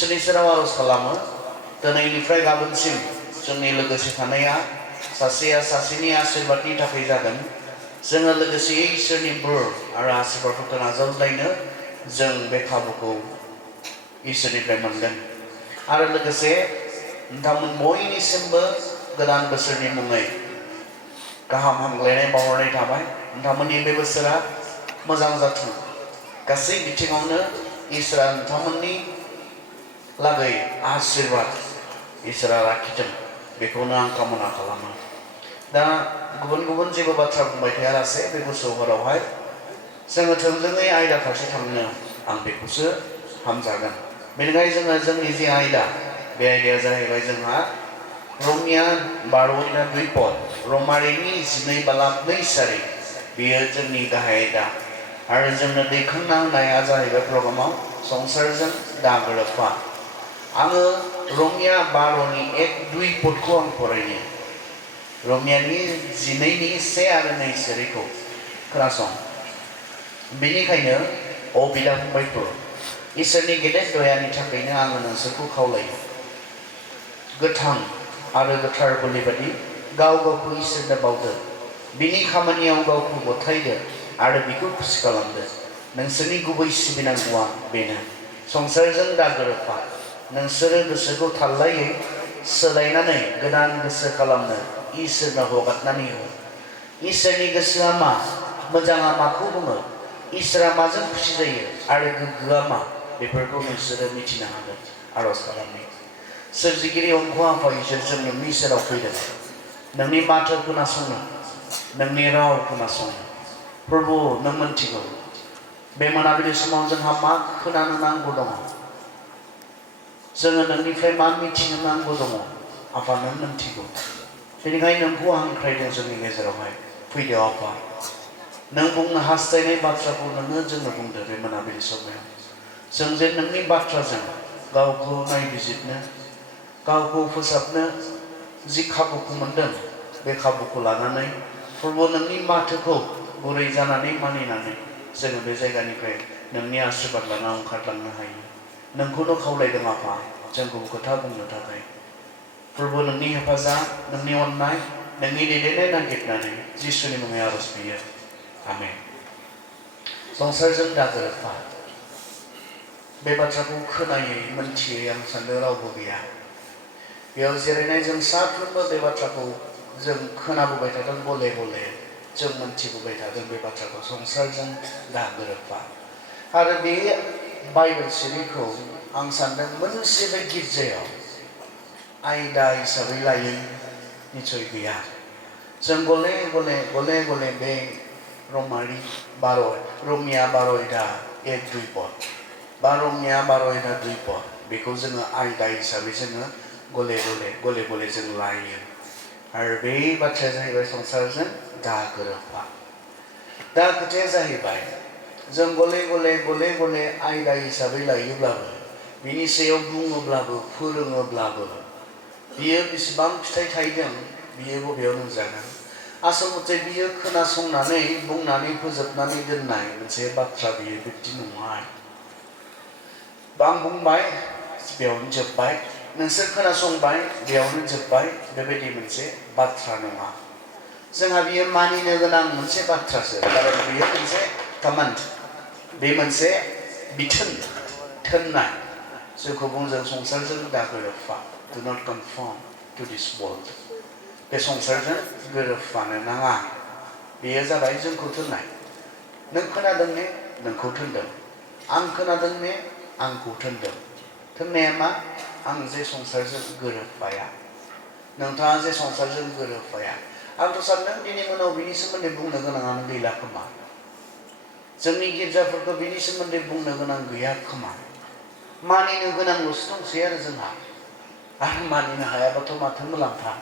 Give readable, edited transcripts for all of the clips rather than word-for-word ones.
इसोरनि सेराव आरज खालामो दिनैनिफ्राय गाबोनसिम जोंनि लोगोसे थानाया सासेया सासेनि आशीर्बादनि थाखाय जागोन जोङो लोगोसे इसोरनि बोर आरो आशीर्बादफोरखौ नाजावलायनो जों बे खाबुखौ इसोरनिफ्राय मोनगोन आरो लोगोसे नोंथांमोन बयनिसिमबो गोदान बोसोरनि मुङै गाहाम हामग्लायनाय बावहरनाय थाबाय नोंथांमोननि बे बोसोरा मोजां जाथों गासै बिथिङावनो इसोरा नोंथांमोननि लागै आशीर्बाद इसोरा लाखिथों बेखौनो आं कामना खालामो दा गुबुन गुबुन जेबो बाथ्रा बुंबाय थायालासे बे बोसोरावहाय जोङो थोंजोङै आयदा फारसे थांनो आं बेखौसो हामजागोन बेनिखायनो जोङो जोंनि जे आयदा बे आयदाया जाहैबाय जोंहा रमिया 12:2 पद रमारिनि 12:2 सारि बेयो जोंनि गाहाय आयदा आरो जोंनो दैखांना होनाया जाहैबाय प्रग्रामाव संसारजों दागोरबफा आङो रमिया 12:1-2 पदखौ आं फरायनि रमियानि 12:1 आरो 2 सारिखौ खोनासं बेनिखायनो अ बिदा फंबायफोर इसोरनि गेदेर दयानि थाखायनो आङो नोंसोरखौ खावलायो गोथां आरो गोथार बोलि बायदि गाव गावखौ इसोरनो बावदो बिनि खामानियाव गावखौ गथायदो आरो बिखौ खुसि खालामदो नोंसोरनि गुबै सिबिनांगौआ बेनो संसारजों दागोरबफा नोंसोरो गोसोखौ थाल्लायै सोलायनानै गोदान गोसो खालामनो इसोरनो हगारनानै हो इसोरनि गोसोआ मा मोजाङा माखौ बुङो इसोरा माजों खुसि जायो आरो गोग्गोआ मा बेफोरखौ नोंसोरो मिथिनो हागोन आरज खालामनाय सोरजिगिरि अंख आफा इसोर जों नोंनि सेराव फैदों नोंनि माथो खोनासंनो नोंनि राव खोनासंनो प्रभु नों मोनथिगौ बे मोनाबिलि समाव जोंहा मा खोनानो नांगौ दङ जोङो नोंनिफ्राय मा मिथिनो नांगौ दङ आफा नों मोनथिगौ बेनिखायनो नोंखौ हांख्रायदों जोंनि गेजेरावहाय फैदो आफा नों बुंनो हास्थायनाय बाथ्राखौ नोङो जोंनो बुंदो बे मोनाबिलि समाव जों जे नोंनि बाथ्राजों गावखौ नायबिजिरनो गावखौ फोसाबनो जि खाबुखौ मोनदों बे खाबुखौ लानानै प्रभु नोंनि माथोखौ गुरै जानानै मानिनानै जोङो बे जायगानिफ्राय नोंनि आशीर्बाद लाना ओंखारलांनो हायो नोंखौनो खावलायदों आफा जोंखौ खोथा बुंनो थाखाय प्रभु नोंनि हेफाजाब नोंनि अननाय नोंनि दैदेननाय नागिरनानै जिसुनि मुङै आरज बियो आमेन संसारजों दागोरबफा बे बाथ्राखौ खोनायै मोनथियै आं सान्दों रावबो गैया बेयाव जिरायनाय जों साफ्रोमबो बे बाथ्राखौ जों खोनाबोबाय थादों गले गले जों मोनथिबोबाय थादों बे बाथ्राखौ संसारजों दागोरबफा आरो बे बाइबेल सिरिखौ आं सान्दों मोनसे बे गिर्जायाव आयदा हिसाबै लायै निसय गैया जों गले गले बे रमिया 12:1-2 पद बा रमिया 12:2 पद बेखौ जोङो आयदा हिसाबै जोङो गले गले जों लायो आरो बे बाथ्राया जाहैबाय संसारजों दागोरबफा दा खोथाया जाहैबाय जों गले आयदा हिसाबै लायोब्लाबो बिनि सायाव बुङोब्लाबो फोरोङोब्लाबो बियो बेसेबां फिथाइ थायदों बियो बबेयाव नुजागोन आसलथे बियो खोनासंनानै बुंनानै फोजोबनानै दोननाय मोनसे बाथ्रा बियो बिब्दि नङा आं बुंबाय बेयावनो जोब्बाय नोंसोर खोनासंबाय बेयावनो जोब्बाय बेबायदि मोनसे बाथ्रा नङा जोंहा बियो मानिनो गोनां मोनसे बाथ्रासो खारन बियो मोनसे कमान्ड बे मोनसे बिथोन थोननाय जोंखौ बुंजों संसारजों दागोरबफा do not conform to this world बे संसारजों गोरोबफानो नाङा बेयो जाबाय जोंखौ थोननाय नों खोनादों ने नोंखौ थोनदों आं खोनादों ने आंखौ थोनदों थोननाया मा आं जे संसारजों गोरोबफाया नोंथाङा जे संसारजों गोरोबफाया आंथ' सानदों दिनै मोनाव बिनि सोमोन्दै बुंनो गोनाङानो गैला खोमा जोंनि गिर्जाफोरखौ बिनि सोमोन्दै बुंनो गोनां गैया खोमा मानिनो गोनांल'सो दंसै आरो जोंहा आरो मानिनो हायाबाथ' माथो मुलाम्फा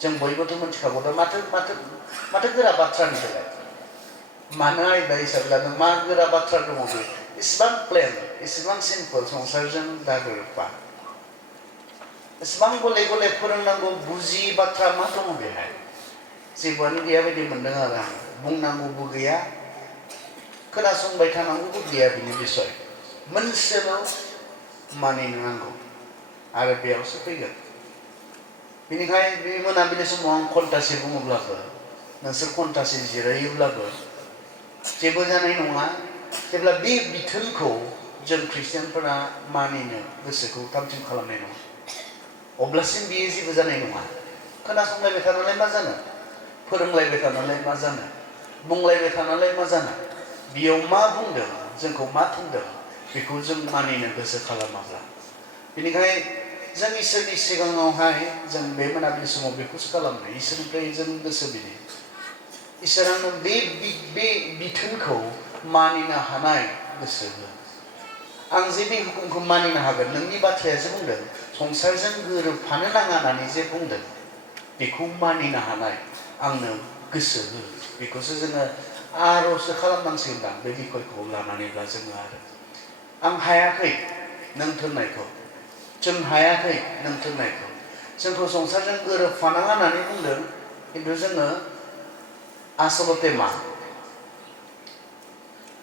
जों बयबोथ' मिथिखागौ दा माथो गोरा बाथ्रानि थाखाय मानो आयदा हिसाबै लादों मा गोरा बाथ्रा दङ बे इसेबां प्लेन इसेबां सिम्पल संसारजों दागोरबफा इसेबां गले फोरोंनांगौ बुजि बाथ्रा मा दङ बेहाय जेबोआनो गैया बायदि मोनदों आरो आं बुंनांगौबो गैया खोनासंबाय थानांगौबो गैया बिनि बिसय मोनसेल' मानिनो नांगौ आरो बेयावसो फैगोन बेनिखायनो बे मोनाबिलि समाव आं घन्टासे बुङोब्लाबो नोंसोर घन्टासे जिरायोब्लाबो जेबो जानाय नङा जेब्ला बे बिथोनखौ जों ख्रिस्टियानफोरा मानिनो गोसोखौ थामथिम खालामनाय नङा अब्लासिम बियो जेबो जानाय नङा खोनासंलायबाय थानानै मा जानो फोरोंलायबाय थानानै मा जानो बुंलायबाय थानानै मा जानो बियाव मा बुंदों जोंखौ मा थुनदों बेखौ जों मानिनो गोसो खालामाब्ला बेनिखायनो जों इसोरनि सिगाङावहाय जों बे मोनाबिलि समाव बेखौसो खालामनो इसोरनिफ्राय जों गोसो बिनो इसोर आंनो बे बिथोनखौ मानिनो हानाय गोसो हो आं जे बे हुकुमखौ मानिनो हागोन नोंनि बाथ्रायासो बुंदों संसारजों गोरोबफानो नाङा होननानै जे बुंदों बेखौ मानिनो हानाय आंनो गोसो हो बेखौसो जोङो आर'जसो खालामनांसिगोन बे बिखयखौ लानानैब्ला जोङो आरो आं हायाखै नों थोननायखौ जों हायाखै नों थोननायखौ जोंखौ संसारजों गोरोबफानाङा होननानै बुंदों खिन्थु जोङो आसलते मा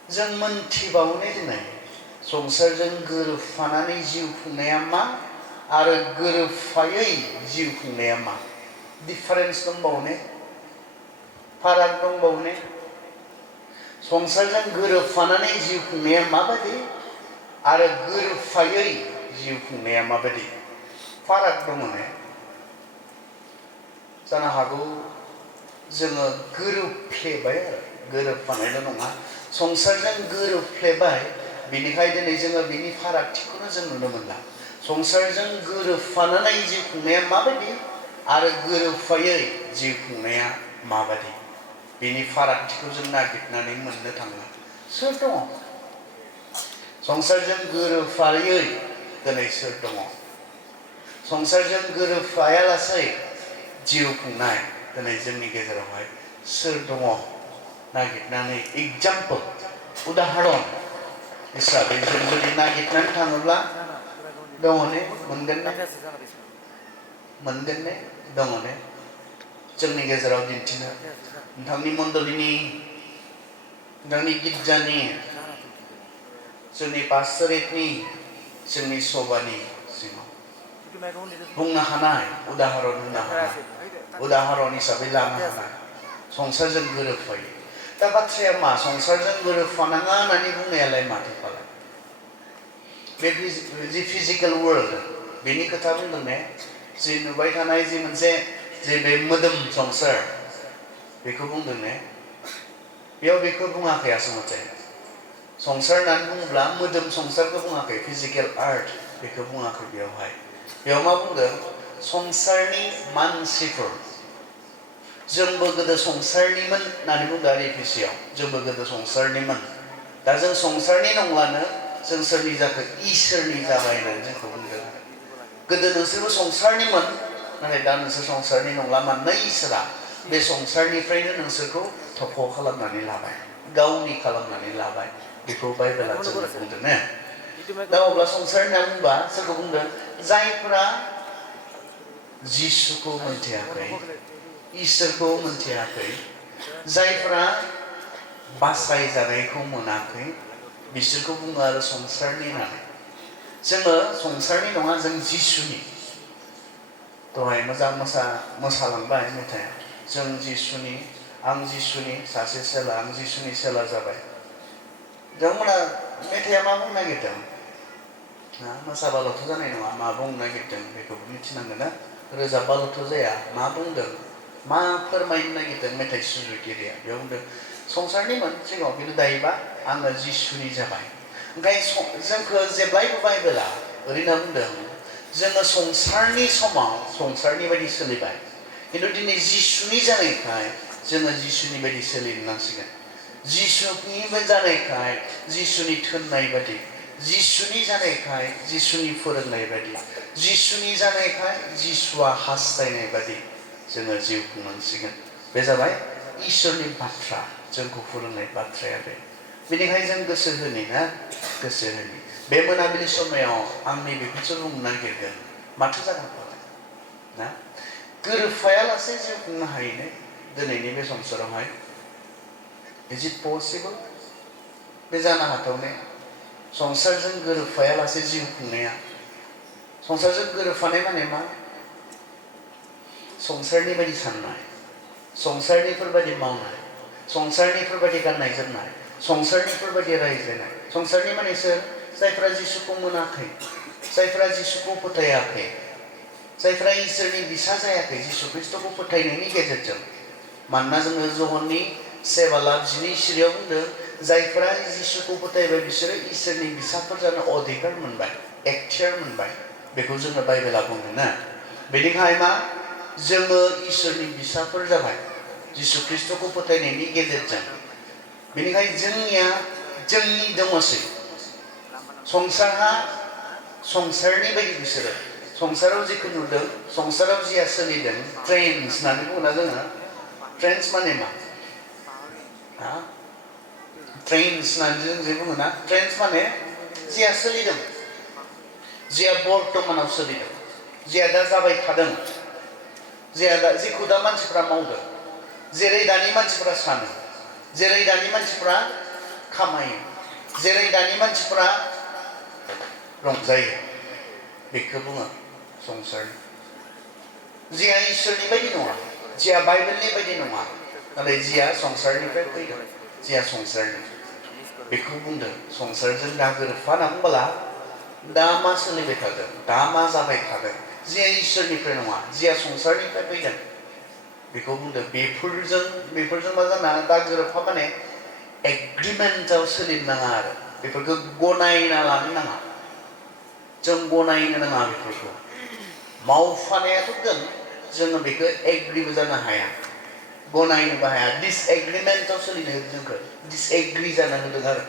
जों मोनथिबावनो दिनै संसारजों गोरोबफानानै जिउ खुंनाया मा आरो गोरोबफायै जिउ खुंनाया मा डिफारेन्स दंबावने फाराग दंबावने संसारजों गोरोबफानानै जिउ खुंनाया माबायदि आरो गोरोबफायै जिउ खुंनाया माबायदि फाराग दङ ने जानो हागौ जोङो गोरोबफ्लेबाय आरो गोरोबफानायल' नङा संसारजों गोरोबफ्लेबाय बेनिखायनो दिनै जोङो बिनि फारागथिखौनो जों नुनो मोनला संसारजों गोरोबफानानै जिउ खुंनाया माबायदि आरो गोरोबफायै जिउ खुंनाया माबायदि बिनि फारागथिखौ जों नागिरनानै मोननो थाङो सोर दङ संसारजों गोरोबफायै दिनै सोर दङ संसारजों गोरोबफायालासै जिउ खुंनाय दिनै जोंनि गेजेरावहाय सोर दङ नागिरनानै एग्जाम्पल उदाहरन हिसाबै जों जुदि नागिरनानै थाङोब्ला दङ ने मोनगोन ने दङ ने जोंनि गेजेराव दिन्थिनो नोंथांनि मण्डलिनि नोंथांनि गिर्जानि जोंनि पास्टरेटनि जोंनि सभानि सिङाव बुंनो हानाय उदाहरन होनो हानाय उदाहरन हिसाबै लानो हानाय संसारजों गोरोबफायो दा बाथ्राया मा संसारजों गोरोबफानाङा होननानै बुंनायालाय माथो फालाय बे जि फिजिकेल वर्ल्ड बेनि खोथा बुंदों ने जि नुबाय थानाय जि मोनसे जे बे मोदोम संसार बेखौ बुंदों ने बेयाव बेखौ बुङाखै आसलते संसार होननानै बुङोब्ला मोदोम संसारखौ बुङाखै फिजिकेल आर्ट बेखौ बुङाखै बेयाव मा बुंदों संसारनि मानसिफोर जोंबो गोदो संसारनिमोन होननानै बुंदों आरो एफिसियाव जोंबो गोदो संसारनिमोन दा जों संसारनि नंलानो जों सोरनि जाखो इसोरनि जाबाय होननानै जोंखौ बुंदों गोदो नोंसोरबो संसारनिमोन नाथाय दा नोंसोर संसारनि नंला मानोना इसोरा बे संसारनिफ्रायनो नोंसोरखौ थख' खालामनानै लाबाय गावनि खालामनानै लाबाय बेखौ बाइबेला जोंनो बुंदों ने दा अब्ला संसार होनना बुंबा सोरखौ बुंदों जायफोरा जिसुखौ मोनथियाखै इसोरखौ मोनथियाखै जायफोरा बासायजानायखौ मोनाखै बिसोरखौ बुङो आरो संसारनि होननानै जोङो संसारनि नङा जों जिसुनि दहाय मोजां मोसालांबाय मेथाइआ जों जिसुनि आं जिसुनि सासे सेला आं जिसुनि सेला जाबाय बिथांमोना मेथाइआ मा बुंनो नागिरदों मोसाबाल'थ' जानाय नङा मा बुंनो नागिरदों बेखौबो मिथिनांगोन ना रोजाबबाल'थ' जाया मा बुंदों मा फोरमायनो नागिरदों मेथाइ सुजुगिरिया बेयाव बुंदों संसारनिमोन सिगाङाव खिन्थु दायोबा आङो जिसुनि जाबाय ओंखायनो जोंखौ जेब्लायबो बाइबेला ओरैनो बुंदों जोङो संसारनि समाव संसारनि बायदि सोलिबाय खिन्थु दिनै जिसुनि जानायखाय जोङो जिसुनि बायदि सोलिनो नांसिगोन जिसुनि जानायखाय जिसुनि थोननाय बायदि जिसुनि जानायखाय जिसुनि फोरोंनाय बायदि जिसुनि जानायखाय जिसुआ हास्थायनाय बायदि जोङो जिउ खुंनांसिगोन बे जाबाय इसोरनि बाथ्रा जोंखौ फोरोंनाय बाथ्राया बे बेनिखायनो जों गोसो होनि ना गोसो होनि बे मोनाबिलि समायाव आं नैबेखौसो बुंनो नागिरगोन माथो जागोन ना गोरोबफायालासे जिउ खुंनो हायो दिनैनि बे संसारावहाय इज इट पसिबल बे जानो हाथाव ने संसारजों गोरोबफायालासे जिउ खुंनाया संसारजों गोरोबफानाय माने मा संसारनि बायदि साननाय संसारनिफोर बायदि मावनाय संसारनिफोर बायदि गाननाय जोमनाय संसारनिफोर बायदि रायज्लायनाय संसारनि माने सोर जायफ्रा जिसुखौ मोनाखै जायफ्रा जिसुखौ फोथायाखै जायफ्रा इसोरनि बिसा जायाखै जिसु ख्रिस्टखौ फोथायनायनि गेजेरजों मानोना जोङो जहननि 7:10 सिरियाव बुंदों जायफ्रा जिसुखौ फोथायबाय बिसोरो इसोरनि बिसाफोर जानो अधिकार मोनबाय एक्टियार मोनबाय बेखौ जोङो बाइबेला बुङो ना बेनिखायनो मा जोङो इसोरनि बिसाफोर जाबाय जिसु ख्रिस्टखौ फोथायनायनि गेजेरजों बेनिखायनो जोंनि दङसै संसारहा संसारनि बायदि बिसोरो संसाराव जेखौ नुदों संसाराव जिया सोलिदों ट्रेन्स होननानै बुङोना जोङो ट्रेन्स माने मा ट्रेन्स होननानै जों जे बुङोना ट्रेन्स माने जिया सोलिदों जिया बर्तमानाव सोलिदों जिया दा जाबाय थादों जिया दा जेखौ दा मानसिफ्रा मावदों जेरै दानि मानसिफ्रा सानो जेरै दानि मानसिफ्रा खामायो जेरै दानि मानसिफ्रा रंजायो बेखौ बुङो संसार जिया इसोरनि बायदि नङा जिया बाइबेलनि बायदि नङा नाथाय जिया संसारनिफ्राय फैदों जिया संसारनि बेखौ बुंदों संसारजों दा गोरोबफाना बुंबोला दा मा सोलिबाय थादों दा मा जाबाय थादों जिया इसोरनिफ्राय नङा जिया संसारनिफ्राय फैदों बेखौ बुंदों बेफोरजों मा जाना दा गोरोबफा माने एग्रिमेन्टआव सोलिनो नाङा आरो बेफोरखौ गनायना लानो नाङा जों गनायनो नाङा बेफोरखौ मावफानायाथ' दोन जोङो बेखौ एग्रिबो जानो हाया गनायनोबो हाया डिसएग्रिमेन्टआव सोलिनो होदों जोंखौ डिसएग्रि जानो होदों आरो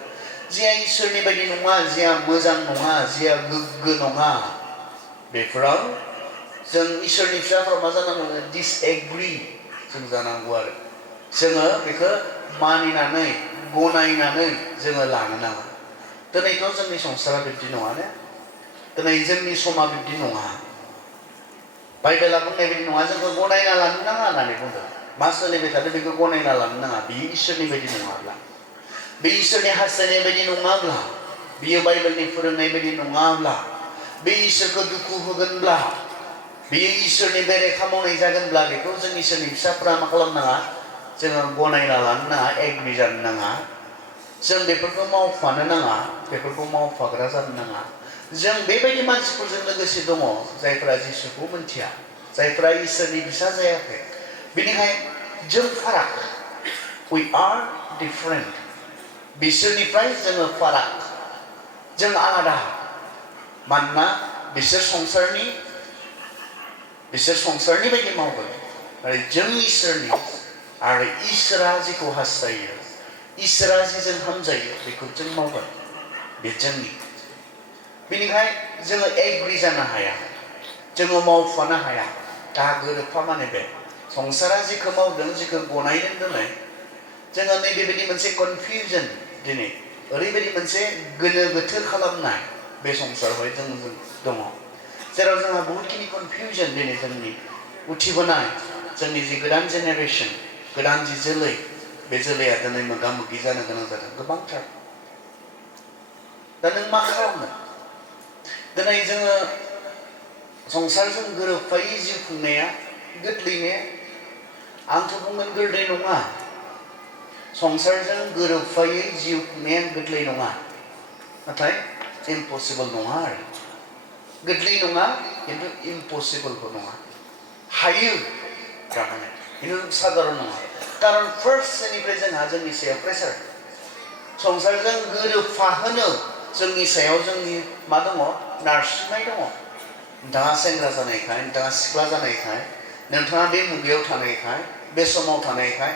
जिया इसोरनि बायदि नङा जिया मोजां नङा जिया गोग्गो नङा बेफोराव जों इसोरनि फिसाफोराव मा जानांगौ डिसएग्रि जों जानांगौ आरो जोङो बेखौ मानिनानै गनायनानै जोङो लानो नाङा दिनैथ' जोंनि संसारा बिब्दि नङा ने दिनै जोंनि समा बिब्दि नङा बाइबेला बुंनाय बायदि नङा जोंखौ गनायना लानो नाङा होननानै बुंदों मा सोलिबाय थादों बेखौ गनायना लानो नाङा बियो इसोरनि बायदि नङाब्ला बे इसोरनि हास्थायनाय बायदि नङाब्ला बियो बाइबेलनि फोरोंनाय बायदि नङाब्ला बे इसोरखौ दुखु होगोनब्ला बियो इसोरनि बेरेखा मावनाय जागोनब्ला बेखौ जों इसोरनि फिसाफोरा मा खालामनाङा जोङो गनायना लानो नाङा एग्रि जानो नाङा जों बेफोरखौ मावफानो नाङा बेफोरखौ मावफाग्रा जानो नाङा जों बेबायदि मानसिफोरजों लोगोसे दङ जायफोरा जिसुखौ मिन्थिया जायफोरा इसोरनि बिसा जायाखै बेनिखायनो जों फाराग we are different बिसोरनिफ्राय जोङो फाराग जों आलादा मानोना बिसोर संसारनि बायदि मावगोन आरो जों इसोरनि आरो इसोरा जेखौ हास्थायो इसोरा जेजों हामजायो बेखौ जों मावगोन बे जोंनि बेनिखायनो जोङो एग्रि जानो हाया जोङो मावफानो हाया दा गोरोबफा माने बे संसारा जेखौ मावदों जेखौ गनायदों दिनै जोङो नैबेबायदि मोनसे कनफिउजन दिनै ओरैबायदि मोनसे गोनो गोथो खालामनाय बे संसारावहाय जों दङ जेराव जोंहा बहुतखिनि कनफिउजन दिनै जोंनि उथिबोनाय जोंनि जि गोदान जेनेरेसन गोदान जि जोलै बे जोलैया दिनै मोगा मोगि जानो गोनां जादों गोबांथार दा नों मा खालामनो दिनै जोङो संसारजों गोरोबफायै जिउ खुंनाया गोरलै ने आंथ' बुंगोन गोरलै नङा संसारजों गोरोबफायै जिउ खुंनाया गोरलै नङा नाथाय इम्पसिबल नङा आरो गोरलै नङा खिन्थु इम्पसिबलबो नङा हायो थारमाने खिन्थु साधारन नङा कारन फार्स्टनिफ्राय जोंहा जोंनि सायाव प्रेसार संसारजों गोरोबफाहोनो जोंनि सायाव जोंनि मा दङ नारसिननाय दङ नोंथाङा सेंग्रा जानायखाय नोंथाङा सिख्ला जानायखाय नोंथाङा बे मुगायाव थानायखाय बे समाव थानायखाय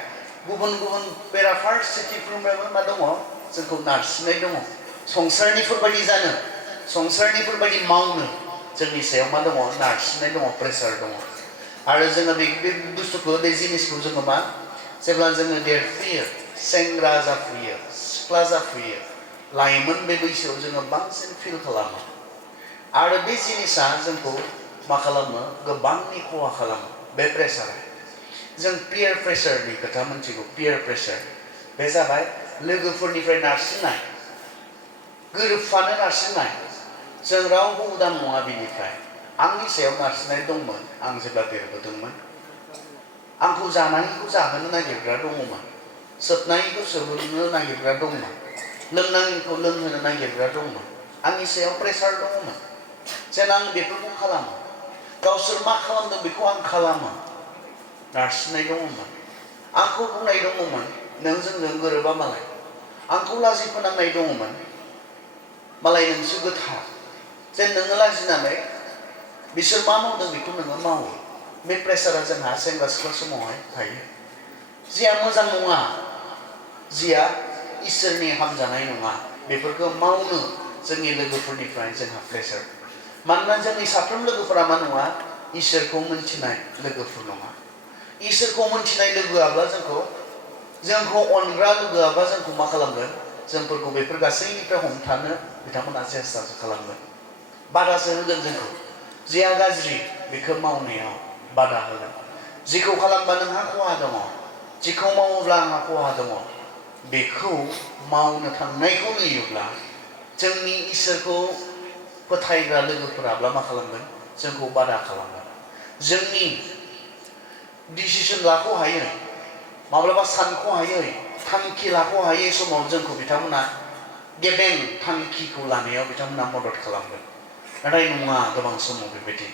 गुबुन गुबुन बेराफारसेथिंफ्रायबो मा दङ जोंखौ नारसिननाय दङ संसारनिफोर बायदि जानो संसारनिफोर बायदि मावनो जोंनि सायाव मा दङ नारसिननाय दङ प्रेसार दङ आरो जोङो बे बुस्थुखौ बे जिनिसखौ जोङो मा जेब्ला जोङो देरफुयो सेंग्रा जाफुयो सिख्ला जाफुयो लाइमोन बे बैसोआव जोङो बांसिन फिल खालामो आरो बे जिनिसा जोंखौ मा खालामो गोबांनि खहा खालामो बे प्रेसारा जों पियार प्रेसारनि खोथा मिथिगौ पियार प्रेसार बे जाबाय लोगोफोरनिफ्राय नारसिननाय गोरोबफानो नारसिननाय जों रावबो उदां नङा बिनिफ्राय आंनि सायाव नारसिननाय दंमोन आं जेब्ला देरबोदोंमोन आंखौ जानायखौ जाहोनो नागिरग्रा दङमोन सोबनायखौ सोबहोनो नागिरग्रा दंमोन लोंनायखौ लोंहोनो नागिरग्रा दंमोन आंनि सायाव प्रेसार दङमोन जेन आं बेफोरखौ खालामो गावसोर मा खालामदों बेखौ आं खालामो नारसिननाय दङमोन आंखौ बुंनाय दङमोन नों जोंजों गोरोबा मालाय आंखौ लाजि फोनांनाय दङमोन मालाय नोंसो गोथार जेन नोङो लाजिनानै बिसोर मा मावदों बेखौ नोङो मावो बे प्रेसारा जोंहा सेंग्रा सिख्ला समावहाय थायो जिया मोजां नङा जिया इसोरनि हामजानाय नङा बेफोरखौ मावनो जोंनि लोगोफोरनिफ्राय जोंहा प्रेसार मानोना जोंनि साफ्रोम लोगोफोरा मा नङा इसोरखौ मोनथिनाय लोगोफोर नङा इसोरखौ मोनथिनाय लोगोआब्ला जोंखौ अनग्रा लोगोआब्ला जोंखौ मा खालामगोन जोंफोरखौ बेफोर गासैनिफ्राय हमथानो बिथांमोना सेस्था खालामगोन बादासो होगोन जोंखौ जिया गाज्रि बेखौ मावनायाव बादा होगोन जिखौ खालामबा नोंहा खहा दङ जिखौ मावोब्ला आंहा खहा दङ बेखौ मावनो थांनायखौ नुयोब्ला जोंनि इसोरखौ फोथायग्रा लोगोफोराब्ला मा खालामगोन जोंखौ बादा खालामगोन जोंनि डिसिसन लाख' हायै माब्लाबा सानख' हायै थांखि लाख' हायै समाव जोंखौ बिथांमोना गेबें थांखिखौ लानायाव बिथांमोना मदद खालामगोन नाथाय नङा गोबां समाव बेबायदि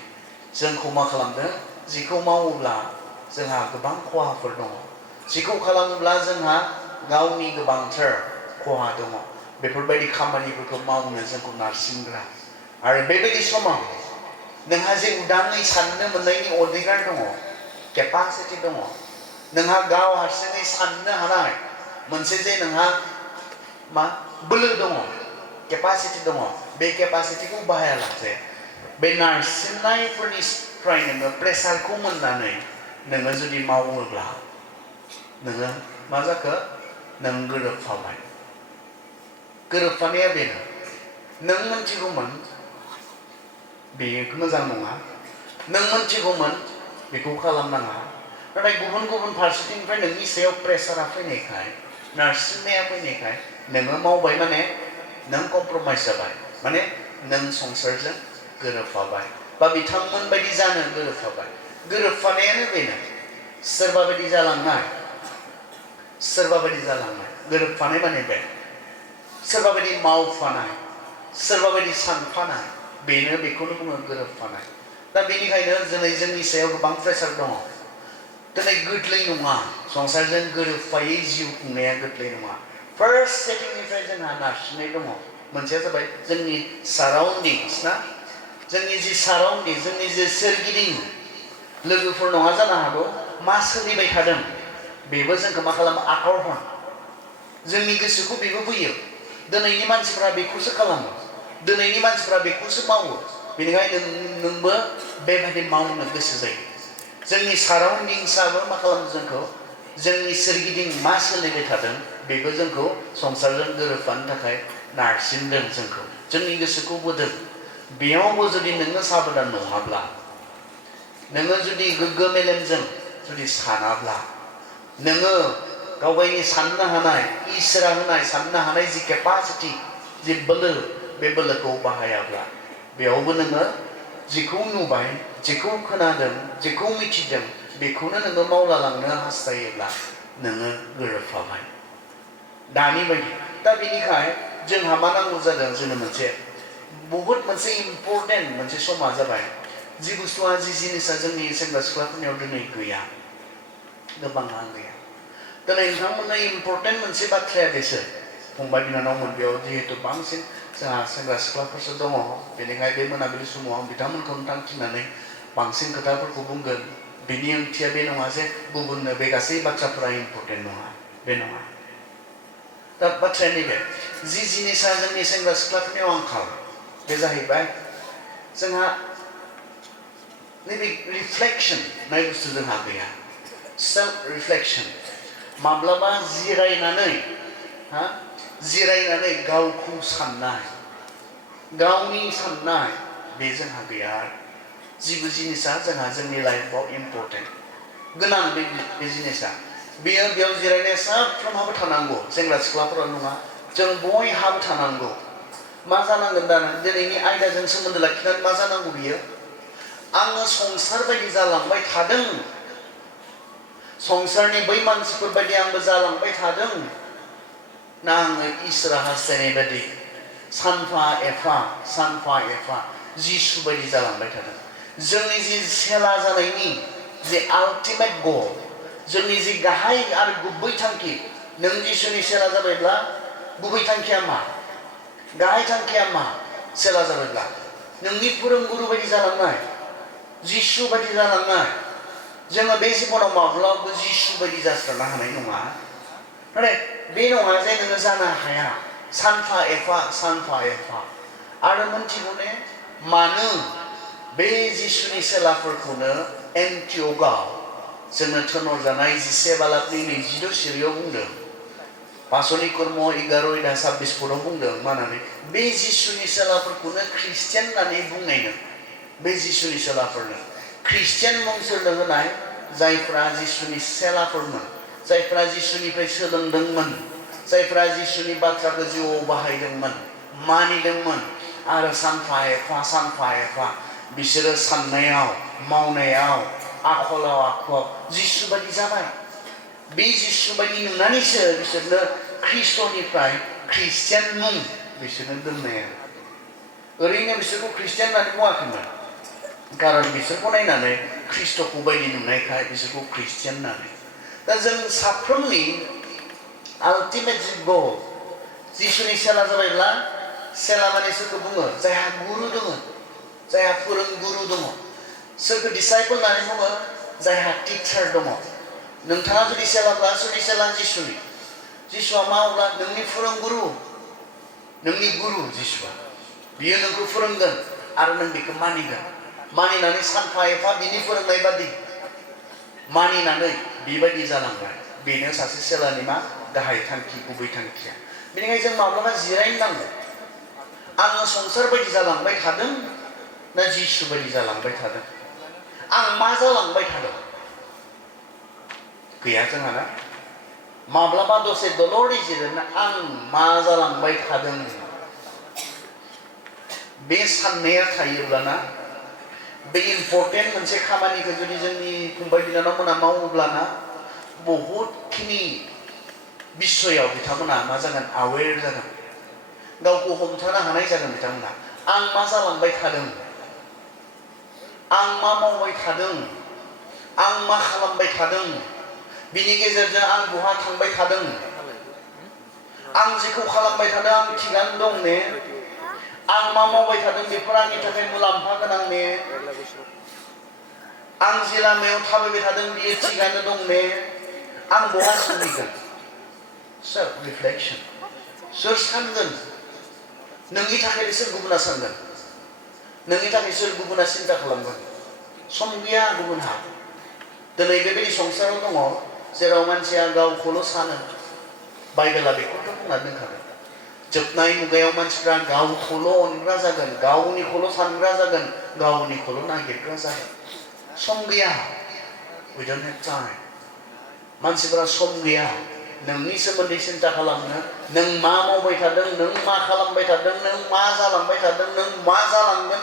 जोंखौ मा खालामदों जिखौ मावोब्ला जोंहा गोबां खहाफोर दङ जिखौ खालामोब्ला जोंहा गावनि गोबांथार खहा दङ बेफोरबायदि खामानिफोरखौ मावनो जोंखौ नारसिनग्रा आरो बेबायदि समाव नोंहा जे उदाङै साननो मोननायनि अधिकार दङ केपासिटि दङ नोंहा गाव हारसिङै साननो हानाय मोनसे जे नोंहा मा बोलो दङ केपासिटि दङ बे केपासिटिखौ बाहायालासे बे नारसिननायफोरनिफ्राय नोङो प्रेसारखौ मोननानै नोङो जुदि मावोब्ला नोङो मा जाखो नों गोरोबफाबाय गोरोबफानाया बेनो नों मोनथिगौमोन बेयो मोजां नङा नों मोनथिगौमोन बेखौ खालामनाङा नाथाय गुबुन गुबुन फारसेथिंनिफ्राय नोंनि सायाव प्रेसारा फैनायखाय नारसिननाया फैनायखाय नोङो मावबाय माने नों कमप्रमाइस जाबाय माने नों संसारजों गोरोबफाबाय बा बिथांमोन बायदि जानो गोरोबफाबाय गोरोबफानायानो बेनो सोरबा बायदि जालांनाय गोरोबफानाय माने बे सोरबा बायदि मावफानाय सोरबा बायदि सानफानाय बेनो बेखौनो बुङो गोरोबफानाय दा बेनिखायनो दिनै जोंनि सायाव गोबां प्रेसार दङ दिनै गोरलै नङा संसारजों गोरोबफायै जिउ खुंनाया गोरलै नङा फार्स्ट सेटिंनिफ्राय जोंहा नारसिननाय दङ मोनसेया जाबाय जोंनि साराउन्डिंस ना जोंनि जि साराउन्डिं जोंनि जे सोरगिदिं लोगोफोर नङा जानो हागौ मा सोलिबाय थादों बेबो जोंखौ मा खालामो आकर्षण जोंनि गोसोखौ बेबो बोयो दिनैनि मानसिफ्रा बेखौसो खालामो दिनैनि मानसिफ्रा बेखौसो मावो बेनिखायनो नोंबो बेबायदि मावनो गोसो जायो जोंनि साराउन्डिंसाबो मा खालामो जोंखौ जोंनि सोरगिदिं मा सोलिबाय थादों बेबो जोंखौ संसारजों गोरोबफानो थाखाय नारसिनदों जोंखौ जोंनि गोसोखौ बोदों बेयावबो जुदि नोङो साबधान नङाब्ला नोङो जुदि गोग्गो मेलेमजों जुदि सानाब्ला नोङो गावगायनि साननो हानाय इसोरा होनाय साननो हानाय जि केपासिटि जि बोलो बे बोलोखौ बाहायाब्ला बेयावबो नोङो जिखौ नुबाय जेखौ खोनादों जेखौ मिथिदों बेखौनो नोङो मावलांनो हास्थायोब्ला नोङो गोरोबफाबाय दानि बायदि दा बेनिखाय जोंहा मा नांगौ जादों जोंनो बहुद मोनसे इम्परटेन्ट मोनसे समा जाबाय जि बुस्थुआ जि जिनिसा जोंनि सेंग्रा सिख्लाफोरनियाव दिनै गैया गोबांहा गैया दिनै नोंथांमोननो इम्परटेन्ट मोनसे बाथ्राया बेसो फंबाय बिनानावमोन बेयाव जिहेतु बांसिन जोंहा सेंग्रा सिख्लाफोरसो दङ बेनिखायनो बे मोनाबिलि समाव आं बिथांमोनखौनो थांखिनानै बांसिन खोथाफोरखौ बुंगोन बिनि ओंथिया बे नङा जे गुबुननो बे गासै बाथ्राफोरा इम्परटेन्ट नङा बे नङा दा बाथ्राया नैबे जि जिनिसा जोंनि सेंग्रा सिख्लाफोरनियाव आंखाल बे जाहैबाय जोंहा नैबे रिफ्लेक्सन होननाय बुस्थु जोंहा गैया सेल्फ रिफ्लेक्सन माब्लाबा जिरायनानै गावखौ साननाय गावनि साननाय बे जोंहा गैया जिबो जिनिसा जोंहा जोंनि लाइफआव इम्परटेन्ट गोनां बे जिनिसा बेयाव जिरायनाया साफ्रोमहाबो थानांगौ सेंग्रा सिख्लाफोरा नङा जों बयहाबो थानांगौ मा जानांगोन दाना दिनैनि आयदाजों सोमोन्दो लाखिनानै मा जानांगौ बियो आङो संसार बायदि जालांबाय थादों संसारनि बै मानसिफोर बायदि आंबो जालांबाय थादों ना आङो इसोरा हास्थायनाय बायदि सानफा एफा जिसु बायदि जालांबाय थादों जोंनि जि सेला जानायनि जे आल्टिमेट गल जोंनि जि गाहाय आरो गुबै थांखि नों जिसुनि सेला जाबायब्ला गुबै थांखिया मा गाहाय थांखिया मा सेला जाबायब्ला नोंनि फोरोंगुरु बायदि जालांनाय जिसु बायदि जालांनाय जोङो बे जिबनाव माब्लाबो जिसु बायदि जास्रांनो हानाय नङा नाथाय बे नङा जे नोङो जानो हाया सानफा एफा आरो मोनथिगौ ने मानो बे जिसुनि सेलाफोरखौनो एन्टिअ'खआव जोंनो थिनहरजानाय 11 बालाकनि 22 सिरियाव बुंदों पासनि कर्म 11:26 पदआव बुंदों मानानै बे जिसुनि सेलाफोरखौनो ख्रिस्टियान होननानै बुंनायनो बे जिसुनि सेलाफोरनो ख्रिस्टियान मुं सोरनो होनाय जायफ्रा जिसुनि सेलाफोरमोन जायफ्रा जिसुनिफ्राय सोलोंदोंमोन जायफ्रा जिसुनि बाथ्राखौ जिउआव बाहायदोंमोन मानिदोंमोन आरो सानफा एफा बिसोरो साननायाव मावनायाव आखलाव जिसु बायदि जाबाय बे जिसु बायदि नुनानैसो बिसोरनो ख्रिस्टनिफ्राय ख्रिस्टियान मुं बिसोरनो दोननाया ओरैनो बिसोरखौ ख्रिस्टियान होननानै बुङाखैमोन खारन बिसोरखौ नायनानै ख्रिस्टखौ बायदि नुनायखाय बिसोरखौ ख्रिस्टियान होननानै दा जों साफ्रोमनि आल्टिमेट गल जिसुनि सेला जाबायब्ला सेला माने सोरखौ बुङो जायहा गुरु दङ जायहा फोरोंगुरु दङ सोरखौ डिसाइपल होननानै बुङो जायहा टिचार दङ नोंथाङा जुदि सेलाब्ला सोरनि सेला जिसुआ मा अब्ला नोंनि फोरोंगुरु नोंनि गुरु जिसुआ बियो नोंखौ फोरोंगोन आरो नों बेखौ मानिनानै सानफा एफा बिनि फोरोंनाय बादि मानिनानै बेबायदि जालांबाय बेनो सासे सेलानि मा गाहाय थांखि गुबै थांखिया बेनिखायनो जों माब्लाबा जिरायनो नांगौ आङो संसार बायदि जालांबाय थादों ना जिसु बायदि जालांबाय थादों आं मा जालांबाय थादों गैया जोंहा ना माब्लाबा दसे दलरै जिरायना आं मा जालांबाय थादों बे साननाया थायोब्लाना बे इम्पर्टेन्ट मोनसे खामानिखौ जुदि जोंनि फंबाय बिनानावमोना मावोब्लाना बहुतखिनि बिसयाव बिथांमोना मा जागोन आवेर जागोन गावखौ हमथानो हानाय जागोन बिथांमोना आं मा जालांबाय थादों आं मा मावबाय थादों आं मा खालामबाय थादों बिनि गेजेरजों आं बहा थांबाय थादों आं जेखौ खालामबाय थादों आं थिगानो दं ने आं मा मावबाय थादों बेफोर आंनि थाखाय मुलाम्फा गोनां ने आं जे लामायाव थाबायबाय थादों बियो थिगानो दं ने आं बहा सहैगोन सेल्फ रिफ्लेक्सन सोर सानगोन नोंनि थाखाय सोर गुबुना सानगोन नोंनि थाखाय सोर गुबुना सिन्ता खालामगोन सम गैया गुबुनहा दिनै बेबायदि संसाराव दङ जेराव मानसिया गावखौल' सानो बाइबेला बेखौथ' बुंना दोनखादों जोबनाय मुगायाव मानसिफ्रा गावखौल' अनग्रा जागोन गावनिखौल' सानग्रा जागोन गावनिखौल' नागिरग्रा जागोन सम गैया we don't have time मानसिफोरा सम गैया नोंनि सोमोन्दै सिन्ता खालामनो नों मा मावबाय थादों नों मा खालामबाय थादों नों मा जालांबाय थादों नों मा जालांगोन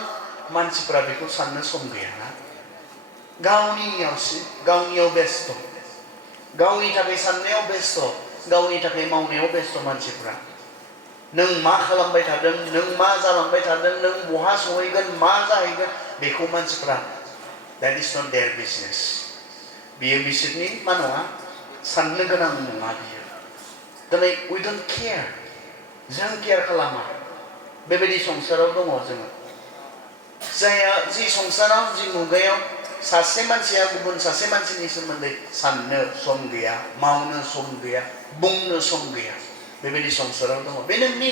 मानसिफोरा बेखौ साननो सम गैयाना गावनियाव बेस्थ गावनि थाखाय साननायाव बेस्थ गावनि थाखाय मावनायाव बेस्थ मानसिफ्रा नों मा खालामबाय थादों नों मा जालांबाय थादों नों बहा सहैगोन मा जाहैगोन बेखौ मानसिफ्रा that is not their business बियो बिसोरनि मा नङा साननो गोनां नङा बियो दिनै we don't care जों केयार खालामा बेबायदि संसाराव दङ जोङो जायहा जि संसाराव जि मुगायाव सासे मानसिया गुबुन सासे मानसिनि सोमोन्दै साननो सम गैया मावनो सम गैया बुंनो सम गैया बेबायदि संसाराव दङ बे नोंनि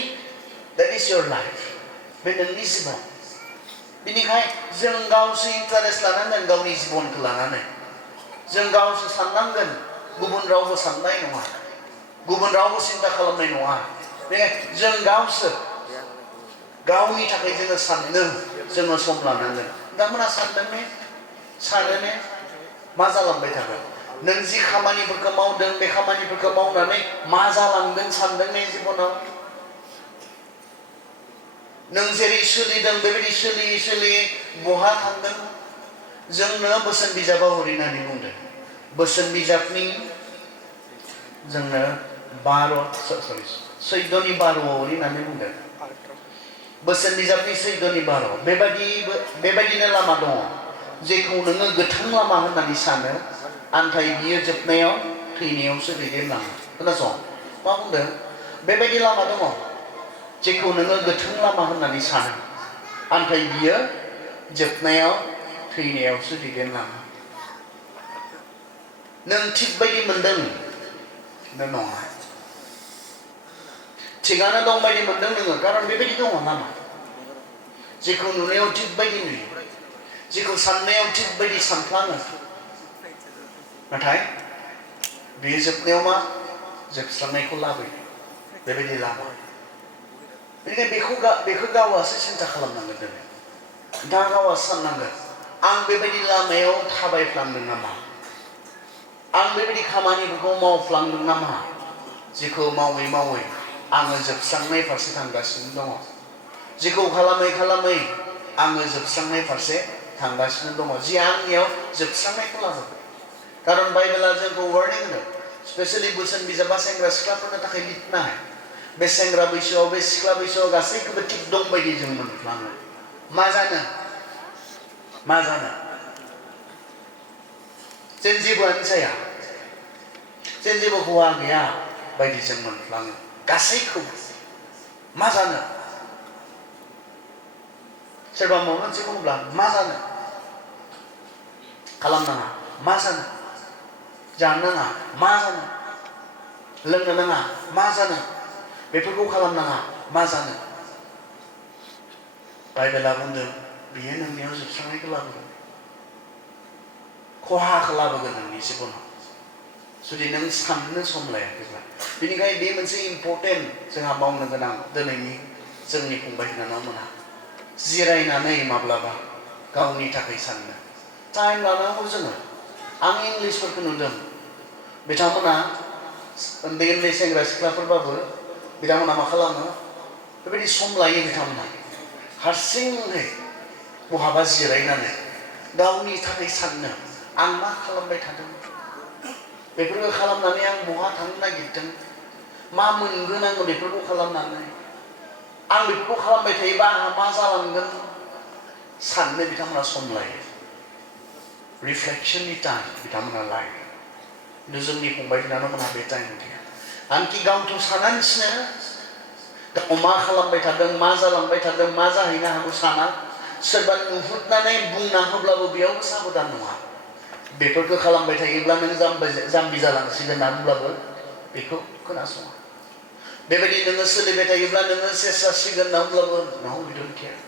that is your life बे नोंनि जिबन बेनिखायनो जों गावसो इन्टारेस्ट लानांगोन गावनि जिबनखौ लानानै जों गावसो साननांगोन गुबुन रावबो साननाय नङा गुबुन रावबो सिन्ता खालामनाय नङा बेनिखायनो जों गावसो गावनि थाखाय जोङो साननो जोङो सम लानांगोन बिथांमोना सानो ने मा जालांबाय थागोन नों जि खामानिफोरखौ मावदों बे खामानिफोरखौ मावनानै मा जालांगोन सानदों ने जिबनाव नों जेरै सोलिदों बेबायदि सोलियै बहा थांगोन जोंनो बोसोन बिजाबाव हरैनानै बुंदों बोसोन बिजाबनि जोंनो 14 हरैनानै बुंदों बोसोन बिजाबनि 14 बेबायदिनो लामा दङ जेखौ नोङो गोथां लामा होननानै सानो आन्थाय बियो जोबनायाव थैनायावसो दैदेनलाङो खोनासं मा बुंदों बेबायदि लामा दङ जेखौ नोङो गोथां लामा होननानै सानो आन्थाय बियो जोबनायाव थैनायावसो दैदेनलाङो नों थिग बायदि मोनदों नङा थिगानो दं बायदि मोनदों नोङो खारन बेबायदि दङ लामा जेखौ नुनायाव थिग बायदि नुयो जेखौ साननायाव थिग बायदि सानफ्लाङो नाथाय बेयो जोबनायाव मा जोबस्रांनायखौ लाबोयो बेबायदि लामा बेनिखायनो बेखौ गावासो सिन्था खालामनांगोन दिनै दा गावा साननांगोन आं बेबायदि लामायाव थाबायफ्लांदों नामा आं बेबायदि खामानिफोरखौ मावफ्लांदों नामा जेखौ मावै मावै आङो जोबस्रांनाय फारसे थांगासिनो दङ जेखौ खालामै आङो जोबस्रांनाय फारसे थांगासिनो दङ जि आंनियाव जोबस्रांनायखौ लाबोगोन खारन बाइबेला जोंखौ वार्निं होदों स्पेशेलि बोसोन बिजाबा सेंग्रा सिख्लाफोरनि थाखाय लिरनाय बे सेंग्रा बैसोआव बे सिख्ला बैसोआव गासैखौबो थिग दं बायदि जों मोनफ्लाङो मा जानो जेन जेबोआनो जाया जेन जेबो हौवा गैया बायदि जों मोनफ्लाङो गासैखौबो मा जानो सोरबा माबा मोनसे बुंब्ला मा जानो खालामनाङा मा जानो जानो नाङा मा जानो लोंनो नाङा मा जानो बेफोरखौ खालामनाङा मा जानो बाइबेला बुंदों बियो नोंनियाव जोबस्रांनायखौ लाबोगोन खहाखौ लाबोगोन नोंनि जिबनाव जुदि नों साननो सम लायाखैब्ला बेनिखायनो बे मोनसे इम्परटेन्ट जोंहा मावनो गोनां दिनैनि जोंनि फंबाय बिनानावमोनहा जिरायनानै माब्लाबा गावनि थाखाय साननो टाइम लानांगौ जोङो आं इंलिसफोरखौ नुदों बिथांमोना उन्दै सेंग्रा सिख्लाफोरबाबो बिथांमोना मा खालामो बेबायदि सम लायो बिथांमोना हारसिङै बहाबा जिरायनानै गावनि थाखाय साननो आं मा खालामबाय थादों बेफोरखौ खालामनानै आं बहा थांनो नागिरदों मा मोनगोन आङो बेफोरखौ खालामनानै आं बेफोरखौ खालामबाय थायोबा आंहा मा जालांगोन साननो बिथांमोना सम लायो रिफ्लेक्सननि टाइम बिथांमोना लायो खिन्थु जोंनि फंबाय बिनानावमोनहा बे टाइम गैया आंखि गावथ' सानानसिनो गाव मा खालामबाय थादों मा जालांबाय थादों मा जाहैनो हागौ साना सोरबा नुहुरनानै बुंना होब्लाबो बेयावबो साबधान नङा बेफोरखौ खालामबाय थायोब्ला नों जाम्बि जालांसिगोन होनना बुंब्लाबो बेखौ खोनासङा बेबायदि नोङो सोलिबाय थायोब्ला नोङो सेस जासिगोन होनना बुंब्लाबो no we don't care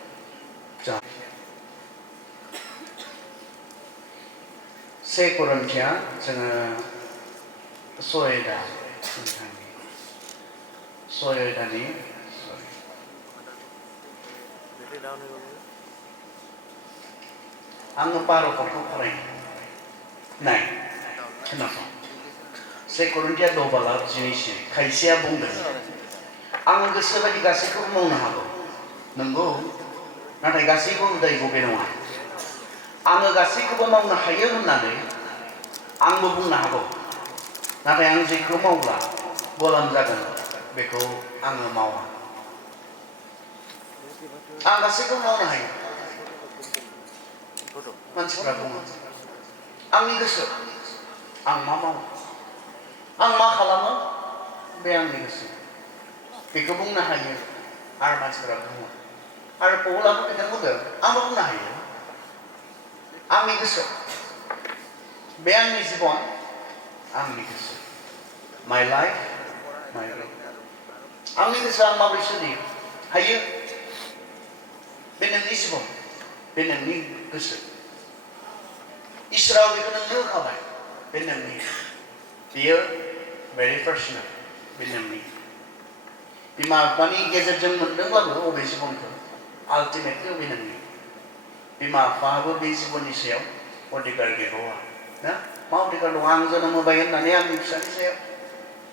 से करन्थिया जोङो सयदानि आङो 12 पदखौ फरायनो नाय खोनासं से करन्थिया 10:12 खायसेया बुंदों आङो गोसोबायदि गासैखौबो मावनो हागौ नंगौ नाथाय गासैबो उदायगौ बे नङा आङो गासैखौबो मावनो हायो होननानै आंबो बुंनो हागौ नाथाय आं जेखौ मावब्ला गलाम जागोन बेखौ आङो मावा आं गासैखौबो मावनो हायो मानसिफ्रा बुङो आंनि गोसो आं मा मावो आं मा खालामो बे आंनि गोसो बेखौ बुंनो हायो आरो मानसिफ्रा बुङो आरो पौलाबो बेखौनो बुंदों आंबो बुंनो हायो आंनि गोसो बे आंनि जिबन आंनि गोसो माय लाइफ माय लाइफ आंनि गोसो आं माबोरै सोलियो हायो बे नोंनि जिबन बे नोंनि गोसो इसोरा बेखौ नोंनो होखाबाय बे नोंनि बियो भेरि पार्सनेल बे नोंनि बिमा बिफानि गेजेरजों मोनदोंब्लाबो अबे जिबनखौ आल्टिमेटलि बे नोंनि बिमा बिफाहाबो बे जिबननि सायाव अधिकार गैबावा ना मा अधिकार दं आं जोनोम होबाय होननानै आंनि फिसानि सायाव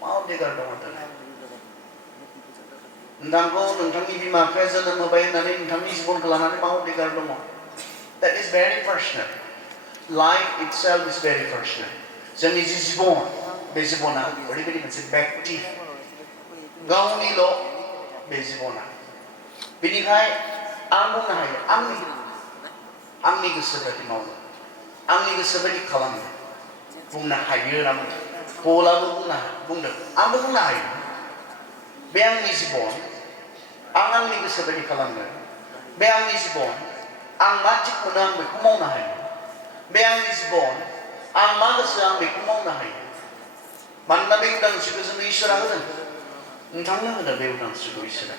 मा अधिकार दं होननानै नोंथांखौ नोंथांनि बिमा बिफाया जोनोम होबाय होननानै नोंथांनि जिबनखौ लानानै मा अधिकार दङ? That is very personal. Life itself is very personal. जोंनि जि जिबन बे जिबना ओरैबायदि मोनसे व्यक्ति गावनिल' बे जिबना बेनिखाय आं बुंनो हायो आंनि गोसो बायदि मावनो आंनि गोसो बायदि खालामनो बुंनो हायो होनना बुंदों पलाबो बुंदों आंबो बुंनो हायो बे आंनि जिबन आं आंनि गोसो बायदि खालामनो बे आंनि जिबन आं मा थिग मोनो आं बेखौ मावनो हायो बे आंनि जिबन आं मा गोसो आं बेखौ मावनो हायो मानोना बे उदांस्रिखौ जोंनो इसोरा होदों नोंथांनो होदों बे उदांस्रिखौ इसोरा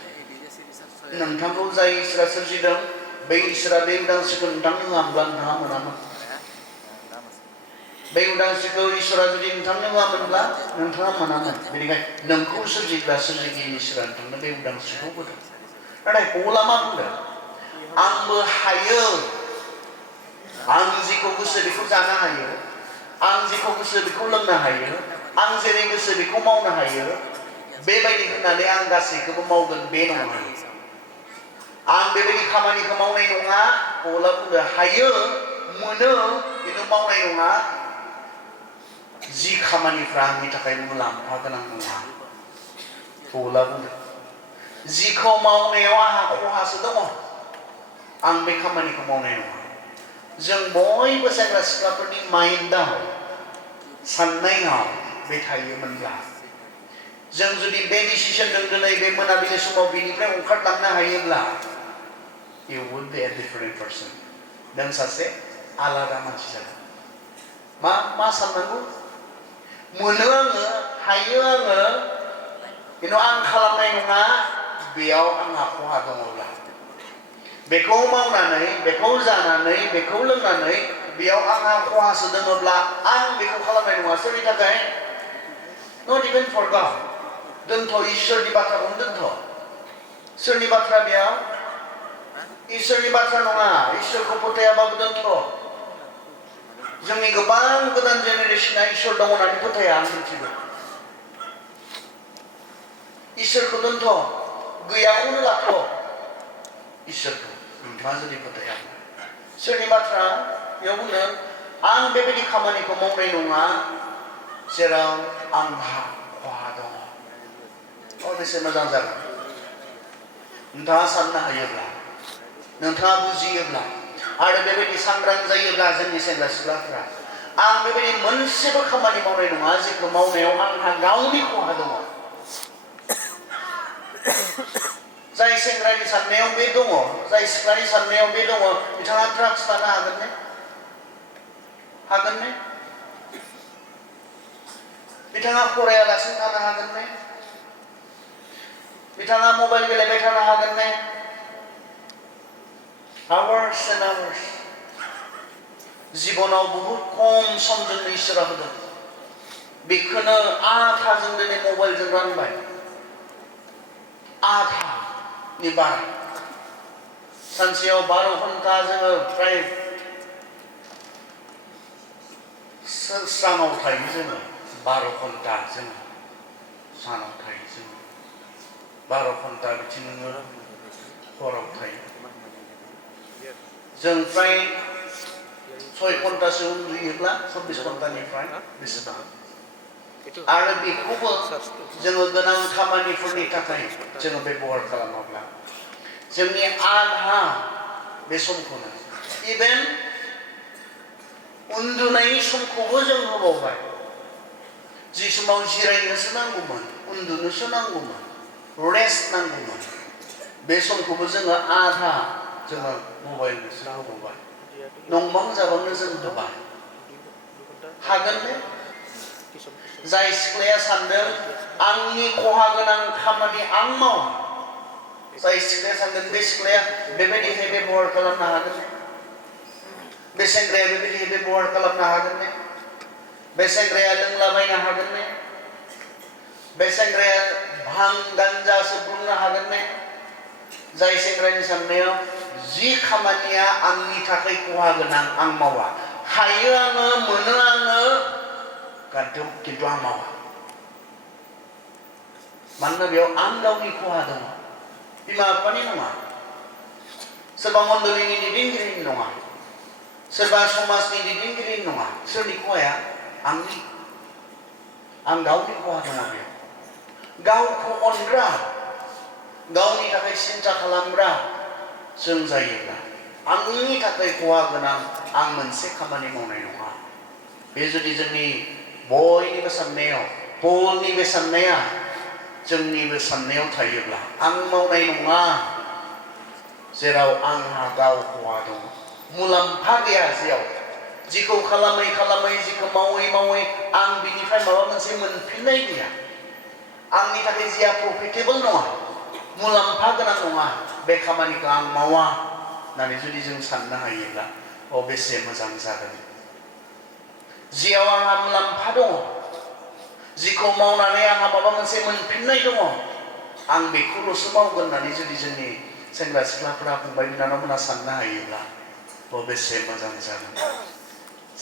नोंथांखौ जाय इसोरा सोरजिदों बे इसोरा बे उदांस्रिखौ नोंथांनो होआमोनब्ला नोंथाङा मोनामोन बे उदांस्रिखौ इसोरा जुदि नोंथांनो होआमोनब्ला नोंथाङा मोनामोन बेनिखायनो नोंखौ सोरजिग्रा सोरजिगिरि इसोरा नोंथांनो बे उदांस्रिखौ होदों नाथाय पला मा बुंदों आंबो हायो आं जेखौ गोसो बेखौ जानो हायो आं जेखौ गोसो बेखौ लोंनो हायो आं जेरै गोसो बेखौ मावनो हायो बेबायदि होननानै आं गासैखौबो मावगोन बे नङा आं बेबायदि खामानिखौ मावनाय नङा पला बुंदों हायो मोनो खिन्थु मावनाय नङा जि खामानिफ्रा आंनि थाखाय मुलाम्फा गोनां नङा पला बुंदों जिखौ मावनायाव आंहा खहासो दङ आं बे खामानिखौ मावनाय नङा जों बयबो सेंग्रा सिख्लाफोरनि माइन्डआव साननायाव बे थायोमोनब्ला जों जुदि बे डिसिसनजों दिनै बे मोनाबिलि समाव बेनिफ्राय ओंखारलांनो हायोब्ला you would be a different person नों सासे आलादा मानसि जागोन मा साननांगौ मोनो आङो हायो आङो खिन्थु आं खालामनाय नङा बेयाव आंहा खहा दङब्ला बेखौ मावनानै बेखौ जानानै बेखौ लोंनानै बेयाव आंहा खहासो दङब्ला आं बेखौ खालामनाय नङा सोरनि थाखाय not even for God दोनथ' इसोरनि बाथ्राखौनो दोनथ' सोरनि बाथ्रा बेयाव इसोरनि बाथ्रा नङा इसोरखौ फोथायाबाबो दोनथ' जोंनि गोबां गोदान जेनेरेशना इसोर दङ होननानै फोथाया आं मिथिगौ इसोरखौ दोनथ' गैयाखौनो लाथ' इसोरखौ नोंथाङा जुदि फोथाया सोरनि बाथ्रा बेयाव बुंदों आं बेबायदि खामानिखौ मावनाय नङा जेराव आंहा खहा दङ बेसे मोजां जागोन नोंथाङा साननो हायोब्ला नोंथाङा बुजियोब्ला आरो बेबायदि सांग्रां जायोब्ला जोंनि सेंग्रा सिख्लाफोरा आं बेबायदि मोनसेबो खामानि मावनाय नङा जेखौ मावनायाव आंहा गावनि खहा दङ जाय सेंग्रानि साननायाव बे दङ जाय सिख्लानि साननायाव बे दङ बिथाङा ड्राग्स लानो हागोन ने बिथाङा फरायालासिनो थानो हागोन ने बिथाङा मबाइल गेलेबाय थानो हागोन ने hours and hours जिबनाव बहुत खम सम जोंनो इसोरा होदों बेखौनो आधाजों दिनै मबाइलजों रानबाय आधानि बारा सानसेयाव 12 घन्टा जोङो फ्राय सानाव थायो जोङो 12 घन्टा जोङो सानाव थायो जोङो 12 घन्टा बिथिं नोङो हराव थायो जों फ्राय 6 घन्टासो उन्दुयोब्ला 24 घन्टानिफ्राय बेसेबां आरो बेखौबो जोङो गोनां खामानिफोरनि थाखाय जोङो बेबहार खालामाब्ला जोंनि आधा बे समखौनो इभेन उन्दुनायनि समखौबो जों होबावबाय जि समाव जिरायनोसो नांगौमोन उन्दुनोसो नांगौमोन रेस्ट नांगौमोन बे समखौबो जोङो आधा जोङो मबाइलनोसो होबावबाय नंबां जाबांनो जों होबाय हागोन ने जाय सिख्लाया सानदों आंनि खहा गोनां खामानि आं मावा जाय सिख्लाया सानदों बे सिख्लाया बेबायदिहाय बेबहार खालामनो हागोन ने बे सेंग्राया बेबायदिहाय बेबहार खालामनो हागोन ने बे सेंग्राया लोंलाबायनो हागोन ने बे सेंग्राया भां गान्जा सोबग्लुंनो हागोन ने जाय सेंग्रानि साननायाव जि खामानिया आंनि थाखाय खहा गोनां आं मावा हायो आङो मोनो आङो खिन्थु आं मावा मानोना बेयाव आं गावनि खहा दङ बिमा बिफानि नङा सोरबा मण्डलिनि दैदेनगिरिनि नङा सोरबा समाजनि दैदेनगिरिनि नङा सोरनि खहाया आंनि आं गावनि खहा दङ बेयाव गावखौ अनग्रा गावनि थाखाय सिन्था खालामग्रा जों जायोब्ला आंनि थाखाय खहा गोनां आं मोनसे खामानि मावनाय नङा बे जुदि जोंनि बयनिबो साननायाव पलनि बे साननाया जोंनिबो साननायाव थायोब्ला आं मावनाय नङा जेराव आंहा गाव खहा दङ मुलाम्फा गैया जेराव जिखौ खालामै खालामै जिखौ मावै मावै आं बिनिफ्राय माबा मोनसे मोनफिननाय गैया आंनि थाखाय जिया प्रफिटेबल नङा मुलाम्फा गोनां नङा बे खामानिखौ आं मावा होननानै जुदि जों साननो हायोब्ला अबेसे मोजां जागोन जियाव आंहा मुलाम्फा दङ जिखौ मावनानै आंहा माबा मोनसे मोनफिननाय दङ आं बेखौल'सो मावगोन होननानै जुदि जोंनि सेंग्रा सिख्लाफोरा फंबाय बिनानावमोना साननो हायोब्ला अबेसे मोजां जागोन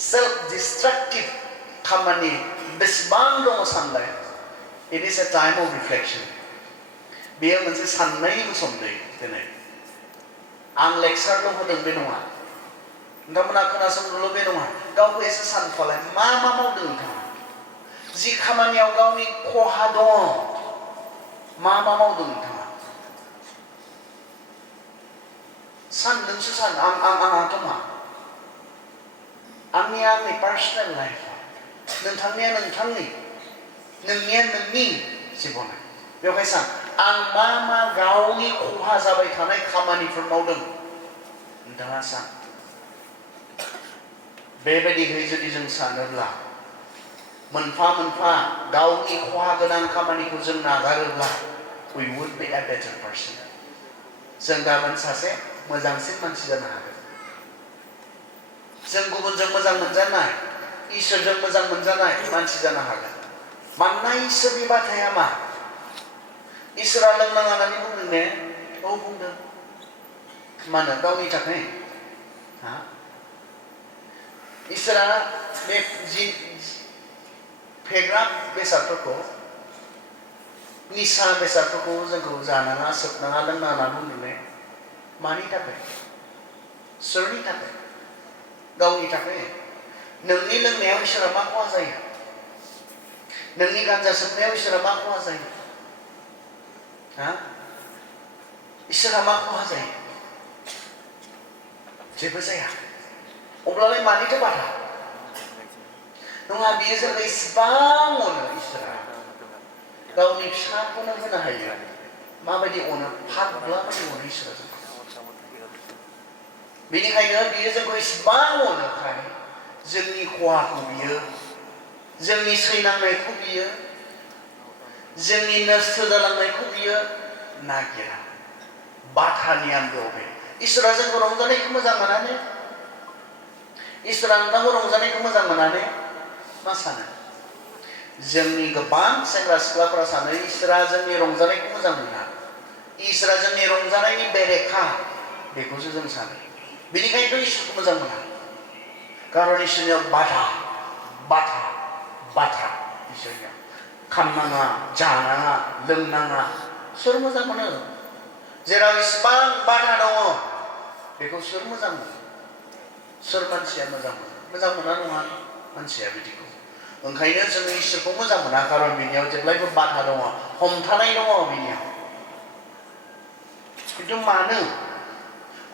सेल्फ डिस्ट्राक्टिभ खामानि बेसेबां दङ सानलाय it is a time of reflection बेयो मोनसे साननायनि सोमोन्दै दिनै आं लेक्सारल' होदों बे नङा नोंथांमोना खोनासंदोंल' बे नङा गावखौ एसे सानफालाय मा मावदों नोंथाङा जि खामानियाव गावनि खहा दङ मा मावदों नोंथाङा सान नोंसो सान आंहाथ' मा आंनिया आंनि पार्सनेल लाइफआ नोंथांनिया नोंथांनि नोंनिया नोंनि जिबना बेवहाय सान आं मा गावनि खहा जाबाय थानाय खामानिफोर मावदों नोंथाङा सान बेबायदिहै जुदि जों सानोब्ला मोनफा मोनफा गावनि खहा गोनां खामानिखौ जों नागारोब्ला we would be a better person जों गाबोन सासे मोजांसिन मानसि जानो हागोन जों गुबुनजों मोजां मोनजानाय इसोरजों मोजां मोनजानाय मानसि जानो हागोन मानोना इसोरनि बाथ्राया मा इसोरा लोंनाङा होननानै बुंदों ने बुंदों मानो गावनि थाखाय इसोरा बे जि फेग्रा बेसादफोरखौ निसा बेसादफोरखौ जोंखौ जानाङा सोबनाङा लोंनाङा होनना बुंदों ने मानि थाखाय सोरनि थाखाय गावनि थाखाय नोंनि लोंनायाव इसोरा मा खहा जायो नोंनि गान्जा सोबनायाव इसोरा मा खहा जायो इसोरा मा खहा जायो जेबो जाया अब्लालाय मानिथो बाधा नङा बियो जोंखौ इसिबां अनो इसोरा गावनि फिसाखौनो होनो हायो माबायदि अनो फाग्ला बायदि अनो इसोरा जोंखौ बेनिखायनो बियो जोंखौ इसिबां अनोखाय जोंनि खहाखौ बियो जोंनि सैनांनायखौ बियो जोंनि नस्थ' जालांनायखौ बियो नागिरा बाधानि आन्दोआव बे इसोरा जोंखौ रंजानायखौ मोजां मोनाने इसोरा नोंथांखौ रंजानायखौ मोजां मोनाने मा सानो जोंनि गोबां सेंग्रा सिख्लाफोरा सानो इसोरा जोंनि रंजानायखौ मोजां मोना इसोरा जोंनि रंजानायनि बेरेखा बेखौसो जों सानो बेनिखायनोथ' इसोरखौ मोजां मोना खारन इसोरनियाव बाधा इसोरनियाव खामनाङा जानाङा लोंनाङा सोर मोजां मोनो जेराव इसिबां बाधा दङ बेखौ सोर मोजां मोनो सोर मानसिया मोजां मोना नङा मानसिया बिदिखौ ओंखायनो जोङो इसोरखौ मोजां मोना खारन बिनियाव जेब्लायबो बाधा दङ हमथानाय दङ बिनियाव खिन्थु मानो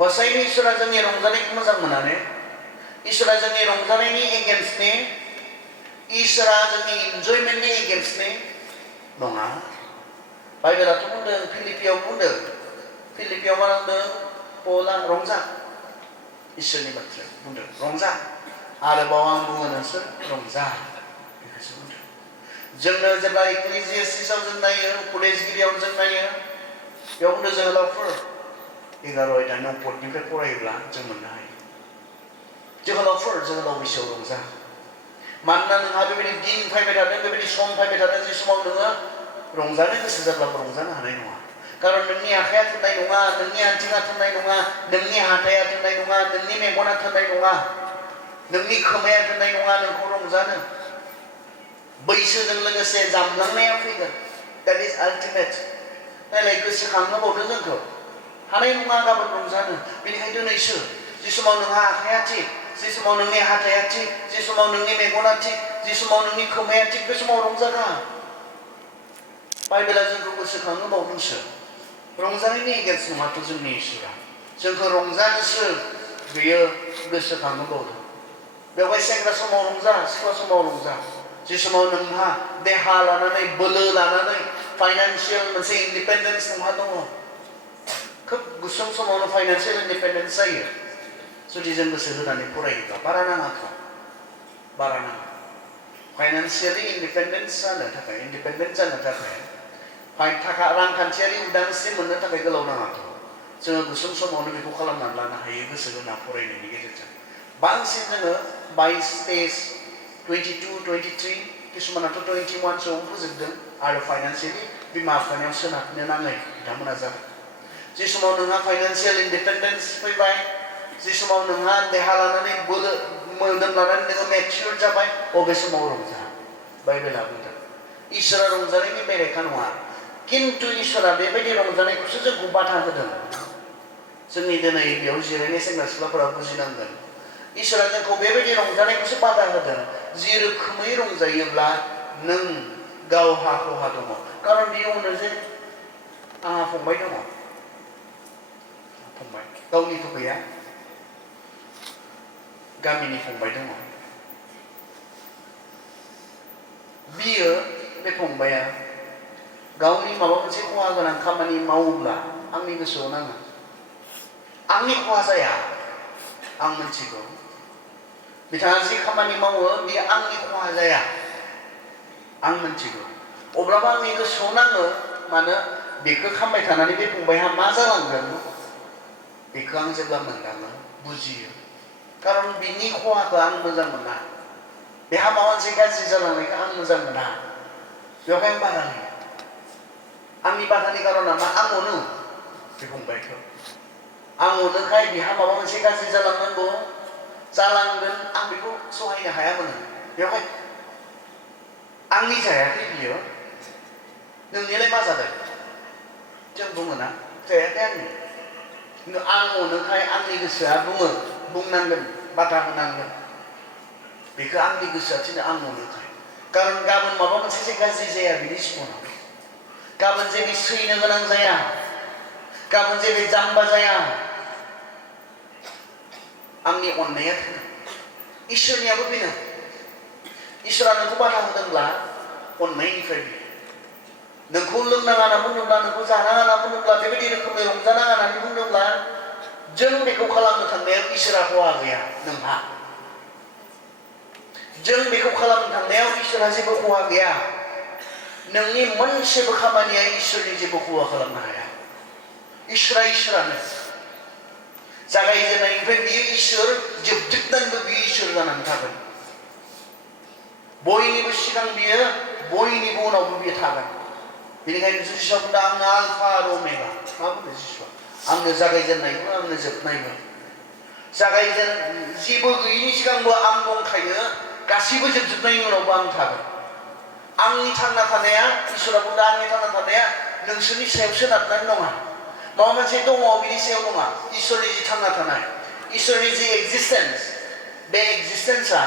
हसायैनो इसोरा जोंनि रंजानायखौ मोजां मोनाने इसोरा जोंनि रंजानायनि एगेन्स्ट ने इसोरा जोंनि इन्जयमेन्टनि एगेन्स्ट ने नङा बाइबेलाथ' बुंदों फिलिपियाव मा बुंदों पला रंजा इसोरनि बाथ्रा बुंदों रंजा आरोबाव आं बुङो नोंसोर रंजा बेखौसो बुंदों जोंनो जेब्ला इक्लेसियास्टिसआव जों नायो उपदेशगिरियाव जों नायो बेयाव बुंदों जोहोलावफोर 11 आयदा 9 पदनिफ्राय फरायोब्ला जों मोननो हायो जोहोलाव बैसोआव रंजा मानोना नोंहा बेबायदि दिन फैबाय थादों बेबायदि सम फैबाय थादों जे समाव नोङो रंजानो गोसो जाब्लाबो रंजानो हानाय नङा खारन नोंनि आखाइया थोननाय नङा नोंनि आथिङा थोननाय नङा नोंनि हाथाया थोननाय नङा नोंनि मेगना थोननाय नङा नोंनि खोमाया थोननाय नङा नोंखौ रंजानो बैसोजों लोगोसे जामलांनाया फैगोन that is ultimate नायलाय गोसोखांहोबावदो जोंखौ हानाय नङा गाबोन रंजानो बेनिखायनो दिनैसो जि समाव नोंहा आखाइया थिग जि समाव नोंनि हाथाया थिग जि समाव नोंनि मेगना थिग जि समाव नोंनि खोमाया थिग बे समाव रंजाना बाइबेला जोंखौ गोसोखांहोबावदोंसो रंजानायनि एगेन्स्ट नङाथ' जोंनि इसोरा जोंखौ रंजानोसो बेयो गोसोखांहोबावदों बेवहाय सेंग्रा समाव रंजा सिख्ला समाव रंजा जि समाव नोंहा देहा लानानै बोलो लानानै फाइनान्सियेल मोनसे इन्डिपेन्डेन्स नोंहा दङ खोब गुसुं समावनो फाइनान्सियेल इन्डिपेन्डेन्स जायो जुदि जों गोसो होनानै फरायोब्ला बारा नाङाथ' बारा नाङा फाइनान्सियेलि इन्डिपेन्डेन्ट जानो थाखाय थाखा रांखान्थियारि उदांस्रि मोननो थाखाय गोलाव नाङाथ' जोङो गुसुं समावनो बेखौ खालामनानै लानो हायो गोसो होना फरायनायनि गेजेरजों बांसिन जोङो 22 स्टेज 22, 23 किसुमानाथ' 21 सोआव फोजोबदों आरो फाइनान्सियेलि बिमा बिफानियाव सोनारनो नाङै बिथांमोना जादों जि समाव नोंहा फाइनान्सियेल इन्डिपेन्डेन्स फैबाय जि समाव नोंहा देहा लानानै बोलो मोदोम लानानै नोङो मेच्युर जाबाय अबे समाव रंजा बाइबेला बुंदों इसोरा रंजानायनि बेरेखा नङा किन्तु इसोरा बेबायदि रंजानायखौसो जोंखौ बाधा होदों जोंनि दिनै बेयाव जिरायनाय सेंग्रा सिख्लाफोरा बुजिनांगोन इसोरा जोंखौ बेबायदि रंजानायखौसो बाधा होदों जि रोखोमै रंजायोब्ला नों गावहा खहा दङ खारन बेयो होनो जे आंहा फंबाय दङ फंबाय गावनिथ' गैया गामिनि फंबाय दङ बियो बे फंबाया गावनि माबा मोनसे खहा गोनां खामानि मावोब्ला आंनि गोसोआव नाङो आंनि खहा जाया आं मिथिगौ बिथाङा जि खामानि मावो बेयो आंनि खहा जाया आं मिथिगौ अब्लाबो आंनि गोसोआव नाङो मानो बेखौ खामबाय थानानै बे फंबायहा मा जालांगोन बेखौ आं जेब्ला मोनदाङो बुजियो खारन बिनि खहाखौ आं मोजां मोना बेहा माबा मोनसे गाज्रि जालांनायखौ आं मोजां मोना बेवहाय आं बाधा होयो आंनि बाधानि कारना मा आं अनो बे फंबायखौ आं अनोखाय बिहा माबा मोनसे गाज्रि जालांनांगौ जालांगोन आं बेखौ सहायनो हायामोन बेवहाय आंनि जायाखै बियो नोंनिलाय मा जादों जों बुङो ना जायाखै आंनि खिन्थु आं अनोखाय आंनि गोसोआ बुङो बुंनांगोन बाधा होनांगोन बेखौ आंनि गोसोआ थिनो आं अनोखाय खारन गाबोन माबा मोनसे जे गाज्रि जाया बिनि जिबनाव गाबोन जे बे सैनो गोनां जाया गाबोन जे बे जाम्बा जाया आंनि अननाया थोनो इसोरनियाबो बेनो इसोरा नोंखौ बाधा होदोंब्ला अननायनिफ्राय बियो नोंखौ लोंनाङा होनना बुङोब्ला नोंखौ जानाङा होनना बुङोब्ला बेबायदि रोखोमै रंजानाङा होननानै बुङोब्ला जों बेखौ खालामनो थांनायाव इसोरा खहा गैया नोंहा जों बेखौ खालामनो थांनायाव इसोरा जेबो खहा गैया नोंनि मोनसेबो खामानिया इसोरनि जेबो खहा खालामनो हाया इसोरानो जागायजेननायनिफ्राय बियो इसोर जोबजोबनानैबो बियो इसोर जानानै थागोन बयनिबो सिगां बियो बयनिबो उनावबो बियो थागोन बेनिखायनो जिसुआ बुंदों आंनो आलफा आरो अमेगा मा बुंदों जिसुआ आंनो जागायजेननायबो आंनो जोबनायबो जेबो गैयिनि सिगांबो आं दंखायो गासैबो जोबजोबनायनि उनावबो आं थागोन आंनि थांना थानाया इसोरा बुंदों आंनि थांना थानाया नोंसोरनि सायाव सोनारनानै नङा माबा मोनसे दङ बिनि सायाव नङा इसोरनि जि थांना थानाय इसोरनि जि एक्जिस्टेन्स बे एक्जिस्टेन्सआ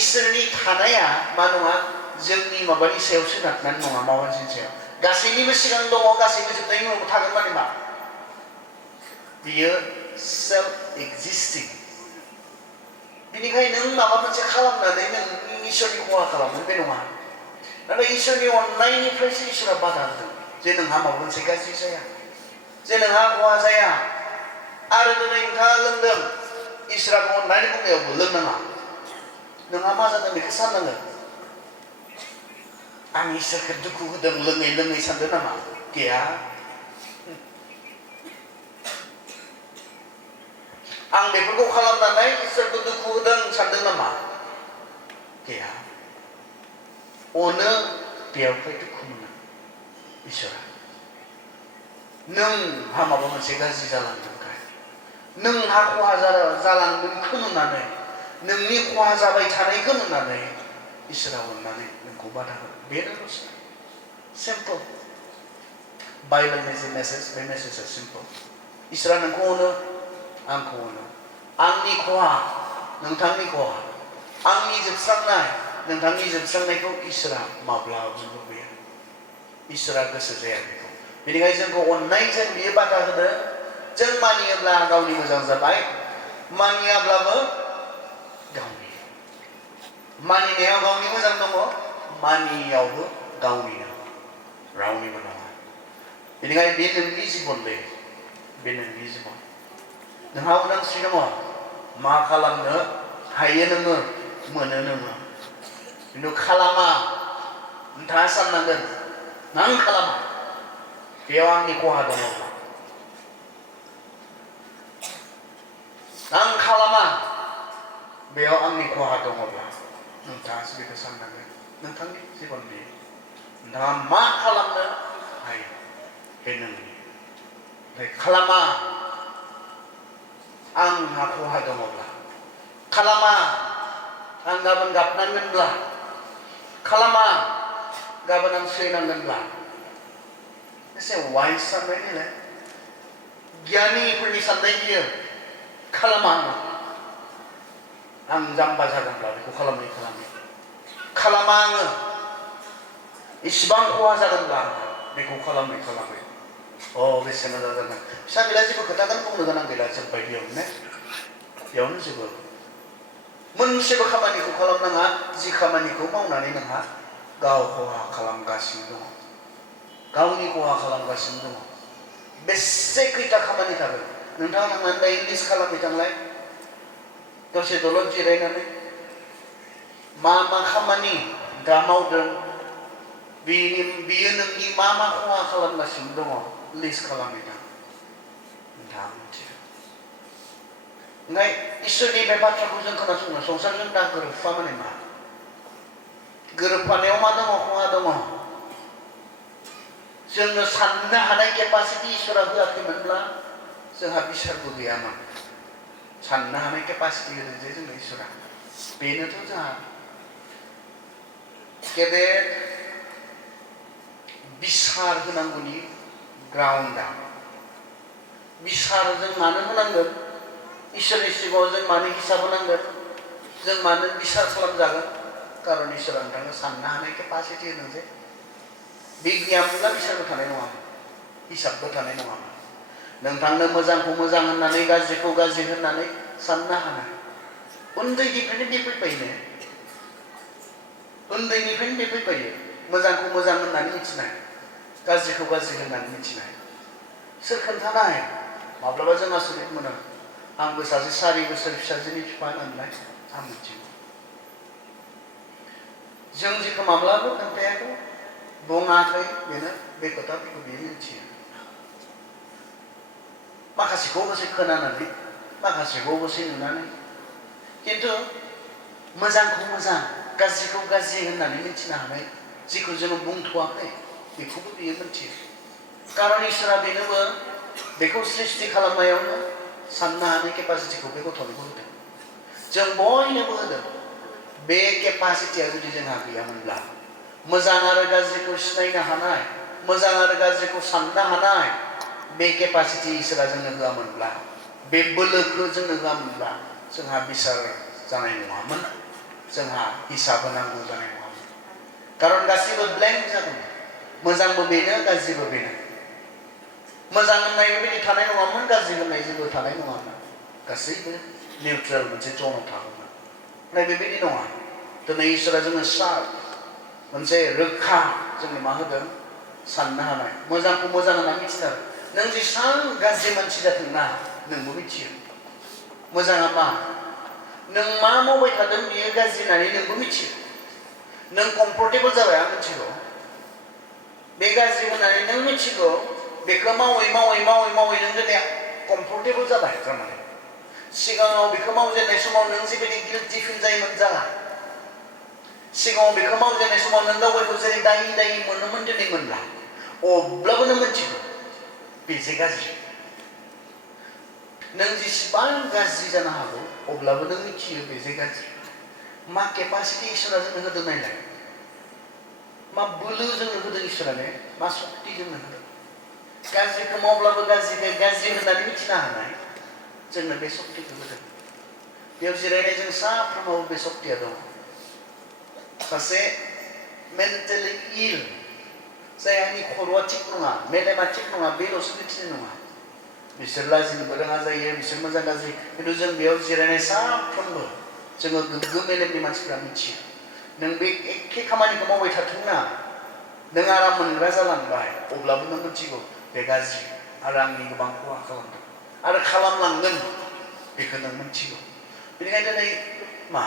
इसोरनि थानाया मा नङा जोंनि माबानि सायाव सोनारनानै नङा माबा मोनसे सायाव गासैनिबो सिगां दङ गासैबो जोबनायनि उनावबो थागोन माने मा बियो सेल्फ एक्जिस्टिं बेनिखायनो नों माबा मोनसे खालामनानै नों इसोरनि खहा खालामो बे नङा नाथाय इसोरनि अननायनिफ्रायसो इसोरा बाधा होदों जे नोंहा माबा मोनसे गाज्रि जाया जे नोंहा खहा जाया आरो दिनै नोंथाङा लोंदों इसोराखौ अननानै बुंनायावबो लोंनाङा नोंहा मा जादों बेखौ साननांगोन आं इसोरखौ दुखु होदों लोङै सानदों नामा गैया आं बेफोरखौ खालामनानै इसोरखौ दुखु होदों सानदों नामा गैया अनो बेयावहाय दुखु मोनो इसोरा नोंहा माबा मोनसे गाज्रि जालांदोंखाय नोंहा खहा जालांदोंखौ नुनानै नोंनि खहा जाबाय थानायखौ नुनानै इसोरा अननानै नोंखौ बाधा होदों बेनोल'सो सिम्पोल बाइबेलनि जे मेसेज बे मेसेजआ सिम्पल इसोरा नोंखौ अनो आंखौ अनो आंनि खहा नोंथांनि खहा आंनि जोबस्रांनाय नोंथांनि जोबस्रांनायखौ इसोरा माब्लाबाबो लुबैया इसोरा गोसो जाया बेखौ बेनिखायनो जोंखौ अननायजों बियो बादा होदों जों मानियोब्ला गावनि मोजां जाबाय मानियाब्लाबो गावनि मानिनायाव गावनि मोजां दङ मानियावबो गावनिनो रावनिबो नङा बेनिखायनो बे नोंनि जिबनलै बे नोंनि जिबन नोंहा उदांस्रि दङ मा खालामनो हायो नोङो मोनो नोङो खिन्थु खालामा नोंथाङा साननांगोन आं खालामा बेयाव आंनि खहा दङ आं खालामा बेयाव आंनि खहा दङब्ला नोंथाङासो बेखौ साननांगोन नोंथांनि जिबन बेयो नोंथाङा मा खालामनो हायो बे नोंनि ओमफ्राय खालामा आंहा खहा दङब्ला खालामा आं गाबोन गाबनांगोनब्ला खालामा गाबोन आं सैनांगोनब्ला एसे वाइस साननाय नालाय गियानिफोरनि साननाय बियो खालामा आं जाम्बा जागोनब्ला बेखौ खालामा आङो इसिबां खहा जागोनब्ला बेखौ खालामै बेसे मोजां जागोन फिसा गैला जेबो खोथाखौनो बुंनो गोनां गैला जोब्बाय बेयावनो जेबो मोनसेबो खामानिखौ खालामनाङा जि खामानिखौ मावनानै नोंहा गाव खहा खालामगासिनो दङ गावनि खहा खालामगासिनो दङ बेसे खैथा खामानि थागोन नोंथाङा थांनानै दायो लिस्ट खालामबाय थांलाय दसे दलद जिरायनानै मा खामानि दा मावदों बियो नोंनि मा खहा खालामगासिनो दङ लिस्ट खालामबाय थां नोंथाङा मिथियो ओंखाय इसोरनि बे बाथ्राखौ जों खोनासङो संसारजों दा गोरोबफा माने मा गोरोबफानायाव मा दङ खहा दङ जोंनो साननो हानाय केपासिटि इसोरा होआखैमोनब्ला जोंहा बिसारबो गैयामोन साननो हानाय केपासिटि होदों जे जोंनो इसोरा बेनोथ' जोंहा गेदेर बिसार होनांगौनि ग्राउन्डआ बिसार जों मानो होनांगोन इसोरनि सिगाङाव जों मानो हिसाब होनांगोन जों मानो बिसार खालामजागोन कारन इसोरा नोंथांनो साननो हानाय केपासिटि होदों जे बे गैयामोनब्ला बिसारबो थानाय नङामोन हिसाबबो थानाय नङामोन नोंथांनो मोजांखौ मोजां होननानै गाज्रिखौ गाज्रि होननानै साननो हानाय उन्दैनिफ्रायनो बे फैखायो मोजांखौ मोजां होननानै मिथिनाय गाज्रिखौ गाज्रि होननानै मिथिनाय सोर खोन्थानाय माब्लाबा जों आसरित मोनो आंबो सासे 4 बोसोर फिसाजोनि बिफा होननानै आं मिथिगौ जों जेखौ माब्लाबो खोन्थायाखै बुङाखै बेनो बे खोथाफोरखौ बियो मिथियो माखासेखौ अबसे खोनानानै माखासेखौ अबसे नुनानै खिन्थु मोजांखौ मोजां गाज्रिखौ गाज्रि होननानै मिथिनो हानाय जिखौ जोङो बुंथ'वाखै बेखौबो बियो मिथियो कारन इसोरा बेनोबो बेखौ सृष्टि खालामनायावनो साननो हानाय केपासिटिखौ बे गथ'नोबो होदों जों बयनोबो होदों बे केपासिटिया जुदि जोंहा गैयामोनब्ला मोजां आरो गाज्रिखौ सिनायनो हानाय मोजां आरो गाज्रिखौ साननो हानाय बे केपासिटि इसोरा जोंनो होआमोनब्ला बे बोलोखौ जोंनो होआमोनब्ला जोंहा बिसार जानाय नङामोन जोंहा हिसाब होनांगौ जानाय नङामोन कारन गासिबो ब्लेंक जागोन मोजांबो बेनो गाज्रिबो बेनो मोजां होननाय बेबायदि थानाय नङामोन गाज्रि होननाय जेबो थानाय नङामोन गासैबो निउट्रेल मोनसे जनाव थागौमोन नाथाय बेबायदि नङा दिनै इसोरा जोंनो सार मोनसे रोखा जोंनो मा होदों साननो हानाय मोजांखौ मोजां होनना मिथिथारो नों जेसां गाज्रि मानसि जाथों ना नोंबो मिथियो मोजाङा मा नों मा मावबाय थादों बियो गाज्रि होननानै नोंबो मिथियो नों कमफर्टेबल जाबाय आं मिथिगौ बे गाज्रि होननानै नों मिथिगौ बेखौ मावै नों दिनै कमफर्टेबल जाबाय थारमाने सिगाङाव बेखौ मावजेननाय समाव नों जेबायदि गिल्टि फिल जायोमोन जाला सिगाङाव बेखौ मावजेननाय समाव नों गावखौ जेरै दायि मोनोमोन दिनै मोनला अब्लाबो नों मिथिगौ बेजे गाज्रि नों जेसेबां गाज्रि जानो हागौ अब्लाबो नों मिथियो बेजे गाज्रि मा केपासिटि इसोरा जोंनो होदों नायलाय मा बोलो जोंनो होदों इसोरानो मा सक्ति जोंनो होदों गाज्रिखौ मावब्लाबो गाज्रिखौ गाज्रि होननानै मिथिनो हानाय जोंनो बे सक्तिखौ होदों बेयाव जिरायनाय जों साफ्रोमावबो बे सक्तिया दं सासे मेन्टेलि इल जायनि खर'आ थिग नङा मेलेमा थिग नङा बेल'सो मिथिनो नङा बिसोर लाजिनोबो रोङा जायो बिसोर मोजां गाज्रि खिन्थु जों बेयाव जिरायनाय साफ्रोमबो जोङो गोग्गो मेलेमनि मानसिफ्रा मिथियो नों बे एखे खामानिखौ मावबाय थाथोंना नों आराम मोनग्रा जालांबाय अब्लाबो नों मिथिगौ बे गाज्रि आरो आंनि गोबां खहा खालामदों आरो खालामलांगोन बेखौ नों मिथिगौ बेनिखायनो दिनै मा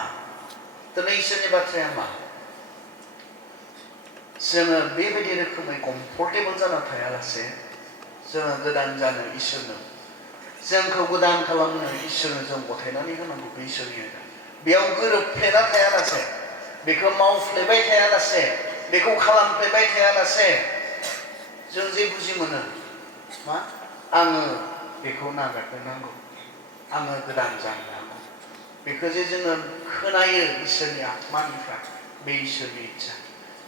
दिनै इसोरनि बाथ्राया मा जोङो बेबायदि रोखोमै कम्फर्टेबल जाना थायालासे जोङो गोदान जानो इसोरनो जोंखौ गोदान खालामनो इसोरनो जों गथायनानै होनांगौ बे इसोरनि आयदा बेयाव गोरोबफ्लेना थायालासे बेखौ मावफ्लेबाय थायालासे बेखौ खालामफ्लेबाय थायालासे जों जे बुजि मोनो मा आङो बेखौ नागारनो नांगौ आङो गोदान जानो नांगौ बेखौ जे जोङो खोनायो इसोरनि आत्मानिफ्राय बे इसोरनि इच्छा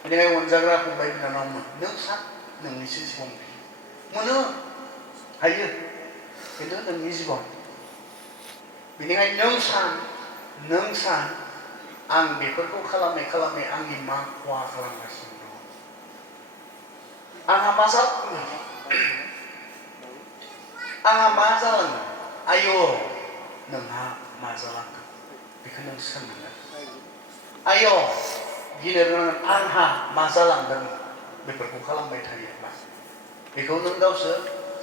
बेनिखायनो अनजाग्रा फंबाय बिनानावमोन नों सान नोंनिसो जिबन मोनो हायो खिन्थु नोंनि जिबन बेनिखायनो नों सान आं बेफोरखौ खालामै खालामै आंनि मा खहा खालामगासिनो दङ आंहा मा जालांगोन आंहा मा जालांगोन आय' नोंहा मा जालांगोन बेखौ नों सोंनांगोन आय' गिनो रोंनांगोन आंहा मा जालांगोन बेफोरखौ खालामबाय थायोब्ला बेखौ नों गावसो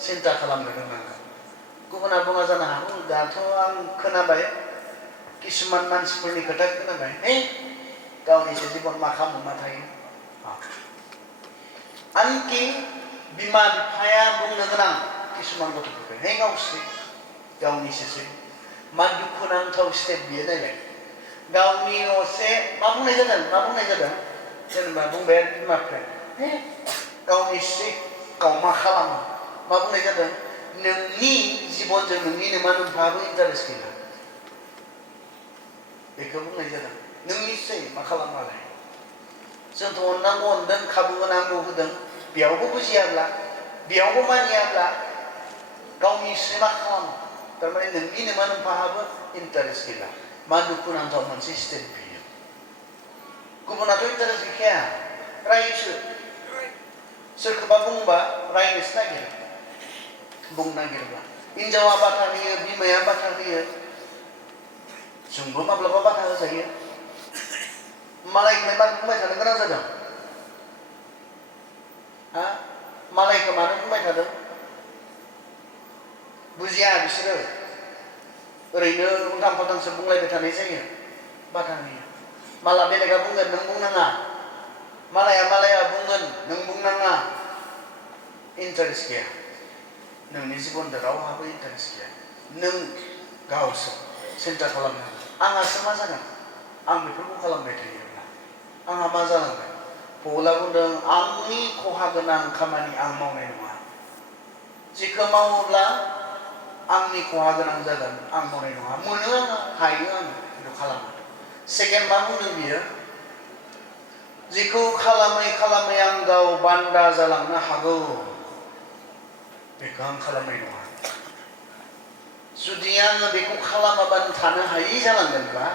सिन्था खालामनो रोंनांगोन गुबुना बुङा जानो हागौ दाथ' आं खोनाबाय किसुमान मानसिफोरनि खोथा खोनाबाय गावनिसो जिबन मा खालामो मा थायो आनखि बिमा बिफाया बुंनो गोनां किसुमान गथ'फोरखौ गावनिसोसै मा दुखुनांथाव स्टेप बियो नायलाय गावनि असे मा बुंनाय जादों जेनेबा बुंबाय बिमा बिफाया गावनिसै गाव मा खालामो मा बुंनाय जादों नोंनि जिबनजों नोंनिनो मा नोंहाबो इन्टारेस्ट गैला बेखौ बुंनाय जादों नोंनिसै मा खालामालाय जोंथ' अननांगौ अनदों खाबु होनांगौ होदों बेयावबो बुजियाब्ला बेयावबो मानियाब्ला गावनिसो मा खालामो थारमाने नोंनिनो मा नोंहाबो इन्टारेस्ट गैला मा दुखुनांथाव मोनसे स्टेप बियो गुबुनाथ' इन्टारेस्ट गैखाया रायोसो सोरखौबा बुंबा रायनोसो नागिरो बुंनो नागिरब्ला हिन्जावा बाथा होयो बिमाया बाथा होयो जोंबो माब्लाबा बाथा होजायो मालायखौलाय मानो बुंबाय थानो गोनां जादों मालायखौ मानो बुंबाय थादों बुजिया बिसोरो ओरैनो उल्थां फाल्थांसो बुंलायबाय थानाय जायो बाथा होयो माला बेलेगा बुंगोन नों बुंनाङा मालाया बुंगोन नों बुंनाङा इन्टारेस्ट गैया नोंनि जिबनजों रावहाबो इन्टारेस्ट गैया नों गावसो सिन्था खालामनांगौ आंहासो मा जागोन आं बेफोरखौ खालामबाय थायोब्ला आंहा मा जालांगोन पौला बुंदों आंनि खहा गोनां खामानि आं मावनाय नङा जेखौ मावोब्ला आंनि खहा गोनां जागोन आं मावनाय नङा मोनो आङो हायो आङो खिन्थु खालामा सेकेन्ड मा बुंदों बियो जेखौ खालामै खालामै आं गाव बान्दा जालांनो हागौ बेखौ आं खालामनाय नङा जुदि आङो बेखौ खालामाबानो थानो हायि जालांगोनब्ला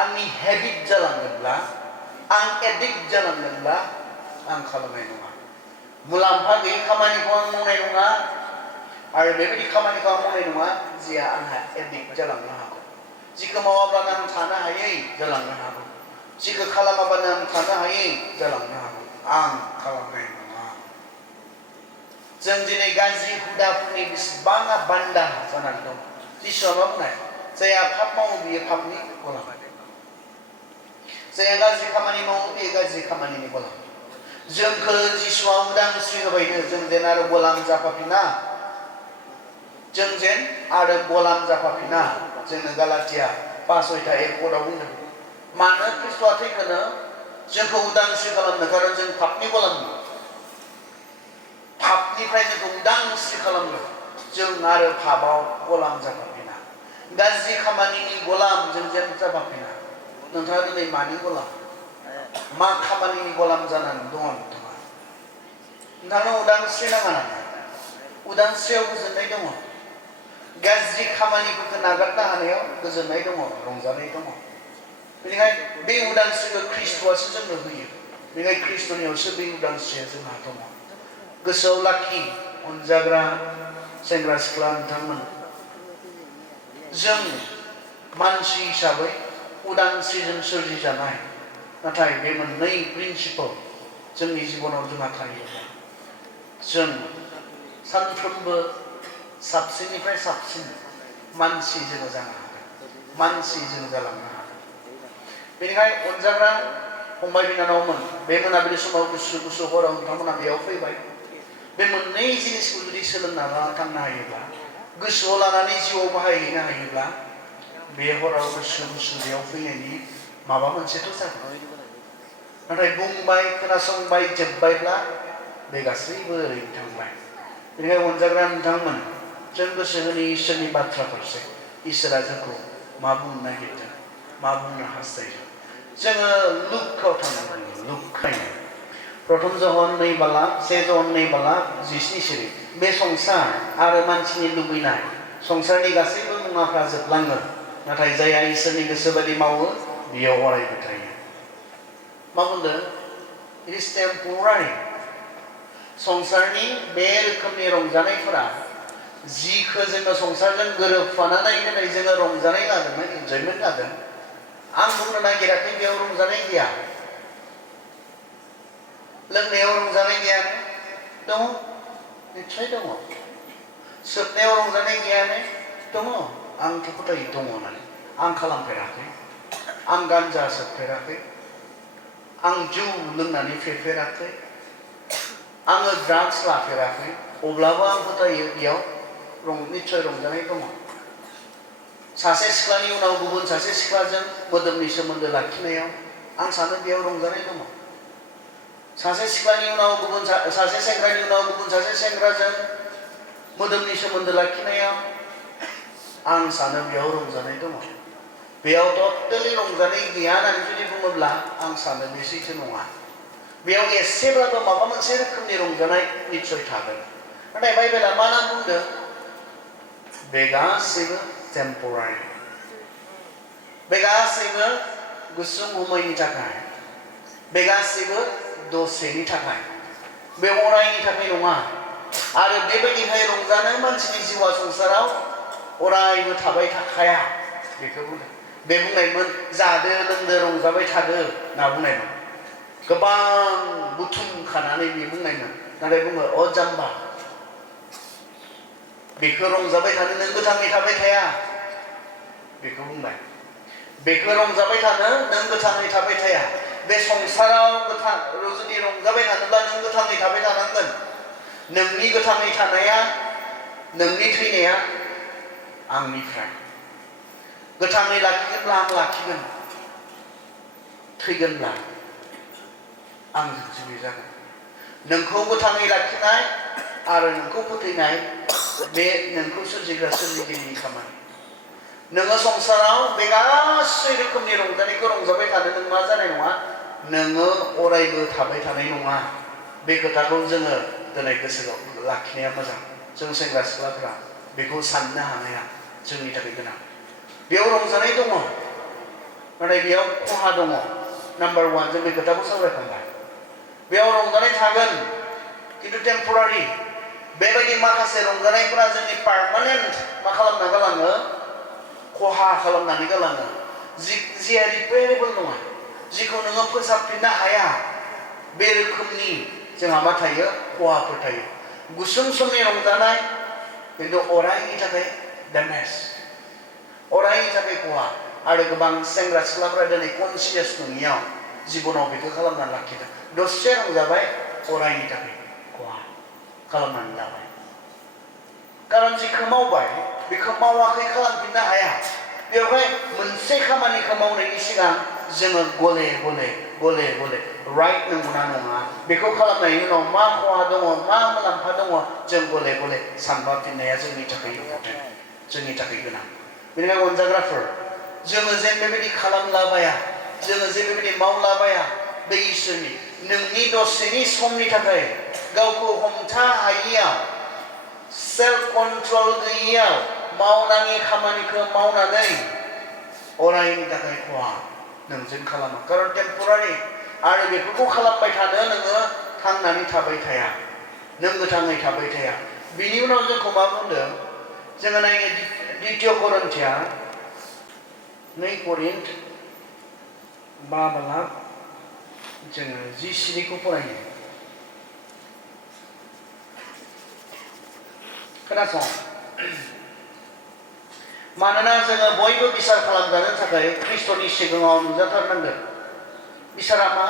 आंनि हेबिट जालांगोनब्ला आं एडिक्ट जालांगोनब्ला आं खालामनाय नङा मुलाम्फा गैयै खामानिखौ आं मावनाय नङा आरो बेबायदि खामानिखौ आं मावनाय नङा जिया आंहा एडिक्ट जालांनो हागौ जिखौ मावाब्लानो आं थानो हायै जालांनो हागौ जिखौ खालामाबानो आं थानो हायै जालांनो हागौ आं खालामनाय नङा जों दिनै गाज्रि हुदाफोरनि बेसेबाङा बान्दा जानानै दं जिसुआ मा बुंनाय जायहा पाप मावो बियो पापनि गलाम जायहा गाज्रि खामानि मावो बियो गाज्रि खामानिनि गलाम जोंखौ जिसुआ उदांस्रि होबायनो जों जेन आरो गलाम जाफाफिना जोंनो गालातिया 5:1 बुंदों मानो ख्रिस्ट'आ थैखोनो जोंखौ उदांस्रि खालामनो खारन जों पापनि गलाम पापनिफ्राय जोंखौ उदांस्रि खालामनो जों आरो पापआव गलाम जाफाफिना गाज्रि खामानिनि गलाम जों जेन जाफाफिना नोंथाङा दिनै मानि गलाम मा खामानिनि गलाम जानानै दङ नोंथाङा नोंथांनो उदांस्रि नाङा नामा? उदांस्रियाव गोजोननाय दङ। गाज्रि खामानिफोरखौ नागारनो हानायाव गोजोननाय दङ, रंजानाय दङ। बेनिखायनो बे उदांस्रिखौ ख्रिस्ट'आसो जोंनो होयो। बेनिखायनो ख्रिस्ट'नियावसो बे उदांस्रिया जोंहा दङ। गोसोआव लाखि अनजाग्रा सेंग्रा सिख्ला नोंथांमोन, जों मानसि हिसाबै उदांस्रिजों सोरजिजानाय। नाथाय बे मोननै प्रिन्सिपल जोंनि जिबनाव जोंहा थायोब्ला जों सानफ्रोमबो साबसिननिफ्राय साबसिन मानसि जोङो जानो हागोन, मानसि जों जालांनो हागोन। बेनिखायनो अनजाग्रा फंबाय बिनानावमोन, बे मोनाबिलि समाव गुसु गुसु हराव नोंथांमोना बेयाव फैबाय। बे मोननै जिनिसखौ जुदि सोलोंना थांनो हायोब्ला, गोसोआव लानानै जिउआव बाहायहैनो हायोब्ला, बे हराव गुसु गुसु बेयाव फैनायनि माबा मोनसेथ' जागोन। नाथाय बुंबाय खोनासंबाय जोब्बायब्ला बे गासैबो ओरैनो थांबाय। बेनिखायनो अनजाग्रा नोंथांमोन, जों गोसो होनि इसोरनि बाथ्राफोरसै। इसोरा जोंखौ मा बुंनो नागिरदों, मा बुंनो हास्थायदों। जोङो लुकाव थांनांगोन। लुक प्रथम जहन 1 बे संसार आरो मानसिनि लुबैनाय, संसारनि गासैबो मुवाफ्रा जोबलाङो, नाथाय जायहा इसोरनि गोसो बायदि मावो बियो अरायबो थायो। मा बुंदों? It is temporary. संसारनि बे रोखोमनि रंजानायफोरा, जिखौ जोङो संसारजों गोरोबफानानै दिनै जोङो रंजानाय लादोंमोन, इन्जयमेन्ट लादों, आं बुंनो नागिराखै बेयाव रंजानाय गैया। लोंनायाव रंजानाय गैया दङ, निस्सय दङ। सोबनायाव रंजानाय गैयानो दङ, आंथ' फोथायो दङ होननानै। आं खालामफेराखै, आं गान्जा सोबफेराखै, आं जौ लोंनानै फेफेराखै, आङो ड्राग्स लाफेराखै, अब्लाबो आं फोथायो बेयाव निस्सय रंजानाय दङ। सासे सिख्लानि उनाव गुबुन सासे सिख्लाजों मोदोमनि सोमोन्दो लाखिनायाव आं सानो बेयाव रंजानाय दङ। सासे सिख्लानि उनाव गुबुन सासे सेंग्रानि उनाव गुबुन सासे सेंग्राजों मोदोमनि सोमोन्दो लाखिनायाव आं सानो बेयाव रंजानाय दङ। बेयाव टटेलि रंजानाय गैया होननानै जुदि बुङोब्ला आं सानो बे सैथो नङा। बेयाव एसेब्लाबो माबा मोनसे रोखोमनि रंजानाय निस्सय थागोन। नाथाय बाइबेला मा होनना बुंदों? बे गासैबो टेम्परारि, बे गासैबो गुसुं समायनि थाखाय, बे गासैबो दसेनि थाखाय, बे अरायनि थाखाय नङा। आरो बेबायदिहाय रंजानो मानसिनि जिउआ संसाराव अरायबो थाबाय थाखाया। बेखौ बुंदों। बे बुंनायमोन जादो लोंदो रंजाबाय थादो होनना बुंनायमोन। गोबां बुथुम खानानै बे बुंनायमोन। नाथाय बुङो अ जाम्बा, बेखौ रंजाबाय थानो नों गोथाङै थाबाय थाया। बेखौ बुंबाय। बेखौ रंजाबाय थानो नों गोथाङै थाबाय थाया। बे संसाराव जुदि रंजाबाय थानोब्ला नों गोथाङै थाबाय थानांगोन। नोंनि गोथाङै थानाया, नोंनि थैनाया आंनिफ्राय। गोथाङै लाखिगोनब्ला आं लाखिगोन, थैगोनब्ला आंजोंसो बे जागोन। नोंखौ गोथाङै लाखिनाय आरो नोंखौ फोथैनाय, बे नोंखौ सोरजिग्रा सोरजिगिरिनि खामानि। नोङो संसाराव बे गासै रोखोमनि रंजानायखौ रंजाबाय थानो नों मा जानाय नङा, नोङो अरायबो थाबाय थानाय नङा। बे खोथाखौ जोङो दिनै गोसोआव लाखिनाया मोजां। जों सेंग्रा सिख्लाफ्रा बेखौ साननो हानाया जोंनि थाखाय गोनां। बेयाव रंजानाय दङ, नाथाय बेयाव खहा दङ। नाम्बार 1 जों बे खोथाखौ सावरायखांबाय। बेयाव रंजानाय थागोन, खिन्थु टेम्परारि। बेबायदि माखासे रंजानायफोरा जोंनि पार्मानेन्ट मा खालामना गालाङो? खहा खालामनानै गालाङो। जिया रिपेयारेबल नङा, जिखौ नोङो फोसाबफिननो हाया। बे रोखोमनि जोंहा मा थायो? खहाफोर थायो। गुसुं समनि रंजानाय, खिन्थु अरायनि थाखाय डेमेज, अरायनि थाखाय खहा। आरो गोबां सेंग्रा सिख्लाफ्रा दिनै कनसियास नङियाव जिबनाव बेखौ खालामनानै लाखिदों। दसे रंजाबाय, अरायनि थाखाय खहा खालामनानै लाबाय। खारन जिखौ मावबाय बेखौ मावाखै खालामफिननो हाया। बेवहाय मोनसे खामानिखौ मावनायनि सिगां जोङो गले गले गले गले राइट नंगौना नङा, बेखौ खालामनायनि उनाव मा खहा दङ, मा मुलाम्फा दङ, जों गले गले सानबाफिननाया जोंनि थाखाय इम्परटेन्ट, जोंनि थाखाय गोनां। बेनिखायनो अनजाग्राफोर, जोङो जेन बेबायदि खालामलाबाया, जोङो जे बेबायदि मावलाबाया, बे इसोरनि नोंनि दसेनि समनि थाखाय गावखौ हमथा हायियाव सेल्फ कन्ट्रल गैयियाव मावनाङि खामानिखौ मावनानै अरायनि थाखाय खहा नोंजों खालामो खारन टेम्परारि आरो बेफोरखौ खालामबाय थानो नोङो थांनानै थाबाय थाया नों गोथाङै थाबाय थाया बिनि उनाव जोंखौ मा बुंदों जोङो नायनो द्वितीय करिन्थिया 2 करिन्थ 5 जोङो 17 फरायो खोनासं मानोना जोङो बयबो बिसार खालामजानो थाखाय ख्रिस्ट'नि सिगाङाव नुजाथारनांगोन बिसारा मा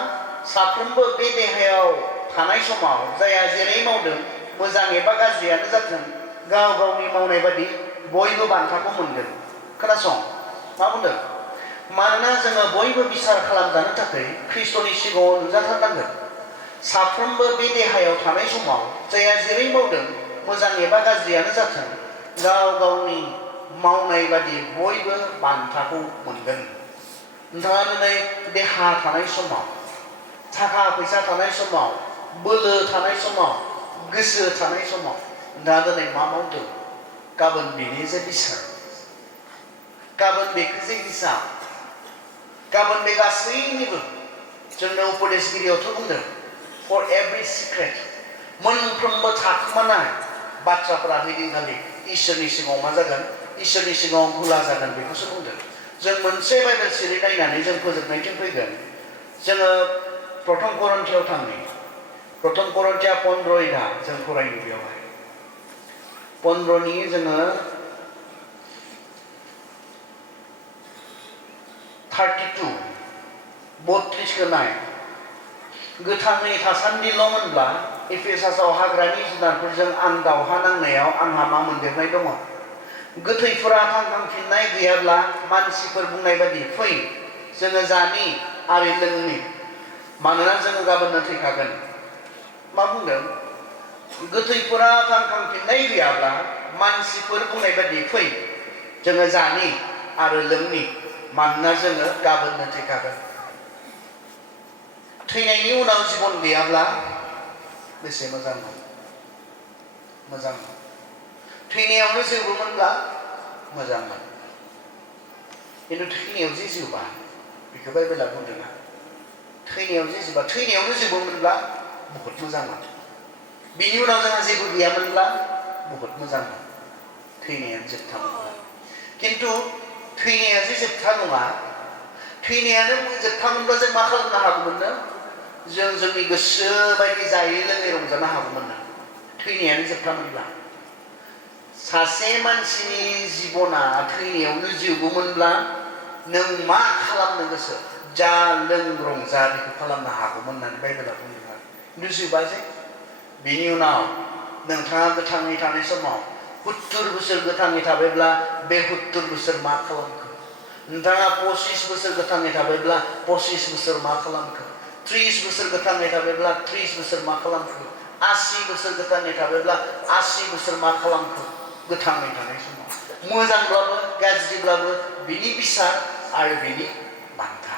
साफ्रोमबो बे देहायाव थानाय समाव जाया जेरै मावदों मोजां एबा गाज्रियानो जाथों गाव गावनि मावनाय बादि बयबो बान्थाखौ मोनगोन खोनासं मा बुंदों मानोना जोङो बयबो बिसार खालामजानो थाखाय ख्रिस्ट'नि सिगाङाव नुजाथारनांगोन साफ्रोमबो बे देहायाव थानाय समाव जाया जेरै मावदों मोजां एबा गाज्रियानो जाथों गाव गावनि मावनाय बादि बयबो बान्थाखौ मोनगोन नोंथाङा दिनै देहा थानाय समाव थाखा फैसा थानाय समाव बोलो थानाय समाव गोसो थानाय समाव नोंथाङा दिनै मा मावदों गाबोन बेनि जे बिसार गाबोन बेखौ जे हिसाब गाबोन बे गासैनिबो जोंनो उपदेशगिरियावथ' बुंदों फर एभरि सिक्रेट मोनफ्रोमबो थाखोमानाय बाथ्राफोरा हैदिनखालि इसोरनि सिगाङाव मा जागोन इसोरनि सिगाङाव खुला जागोन बेखौसो बुंदों जों मोनसे बाइबेल सिरि नायनानै जों फोजोबनायथिं फैगोन जोङो प्रथम करिन्थियाव थांनि प्रथम करिन्थिया 15 जों फरायनो बेयावहाय 15नि जोङो 32 32 नाय गोथाङै थासान्दिल'मोनब्ला एफेसासआव हाग्रानि जुनारफोरजों आं दावहा नांनायाव आंहा मा मोनदेरनाय दङ गोथैफोरा थांखांफिननाय गैयाब्ला मानसिफोर बुंनाय बादि फै जोङो जानि आरो लोंनि मानोना जोङो गाबोननो थैखागोन मा बुंदों गोथैफोरा थांखांफिननाय गैयाब्ला मानसिफोर बुंनाय बादि फै जोङो जानि आरो लोंनि मानोना जोङो गाबोननो थैखागोन थैनायनि उनाव जिबन गैयाब्ला बेसे मोजांमोन थैनायावनो जोबोमोनब्ला मोजांमोन खिन्थु थैनायाव जे जोबा बेखौ बाइबेला बुंदोंना थैनायाव जे जोबा थैनायावनो जोबोमोनब्ला बहुत मोजांमोन बिनि उनाव जोंहा जेबो गैयामोनब्ला बहुत मोजांमोन थैनायानो जोबथामोनब्ला खिन्थु थैनाया जे जोबथा नङा थैनायानो जोबथामोनब्ला जों मा खालामनो हागौमोननो जों जोंनि गोसो बायदि जायै लोङै रंजानो हागौमोननो थैनायानो जोबथामोनब्ला सासे मानसिनि जिबना थैनायावनो जोबोमोनब्ला नों मा खालामनो गोसो जा लों रंजा बेखौ खालामनो हागौमोन होननानै बाइबेला बुंदों आरो खिन्थु जोबा जे बिनि उनाव नोंथाङा गोथाङै थानाय समाव 70 बोसोर गोथाङै थाबायब्ला बे 70 बोसोर मा खालामखो नोंथाङा 25 बोसोर गोथाङै थाबायब्ला 25 बोसोर मा खालामखो 30 बोसोर गोथाङै थाबायब्ला 30 बोसोर मा खालामखो 80 बोसोर गोथाङै थाबायब्ला 80 बोसोर मा खालामखो गोथाङै थानाय समाव मोजांब्लाबो गाज्रिब्लाबो बिनि बिसार आरो बिनि बान्था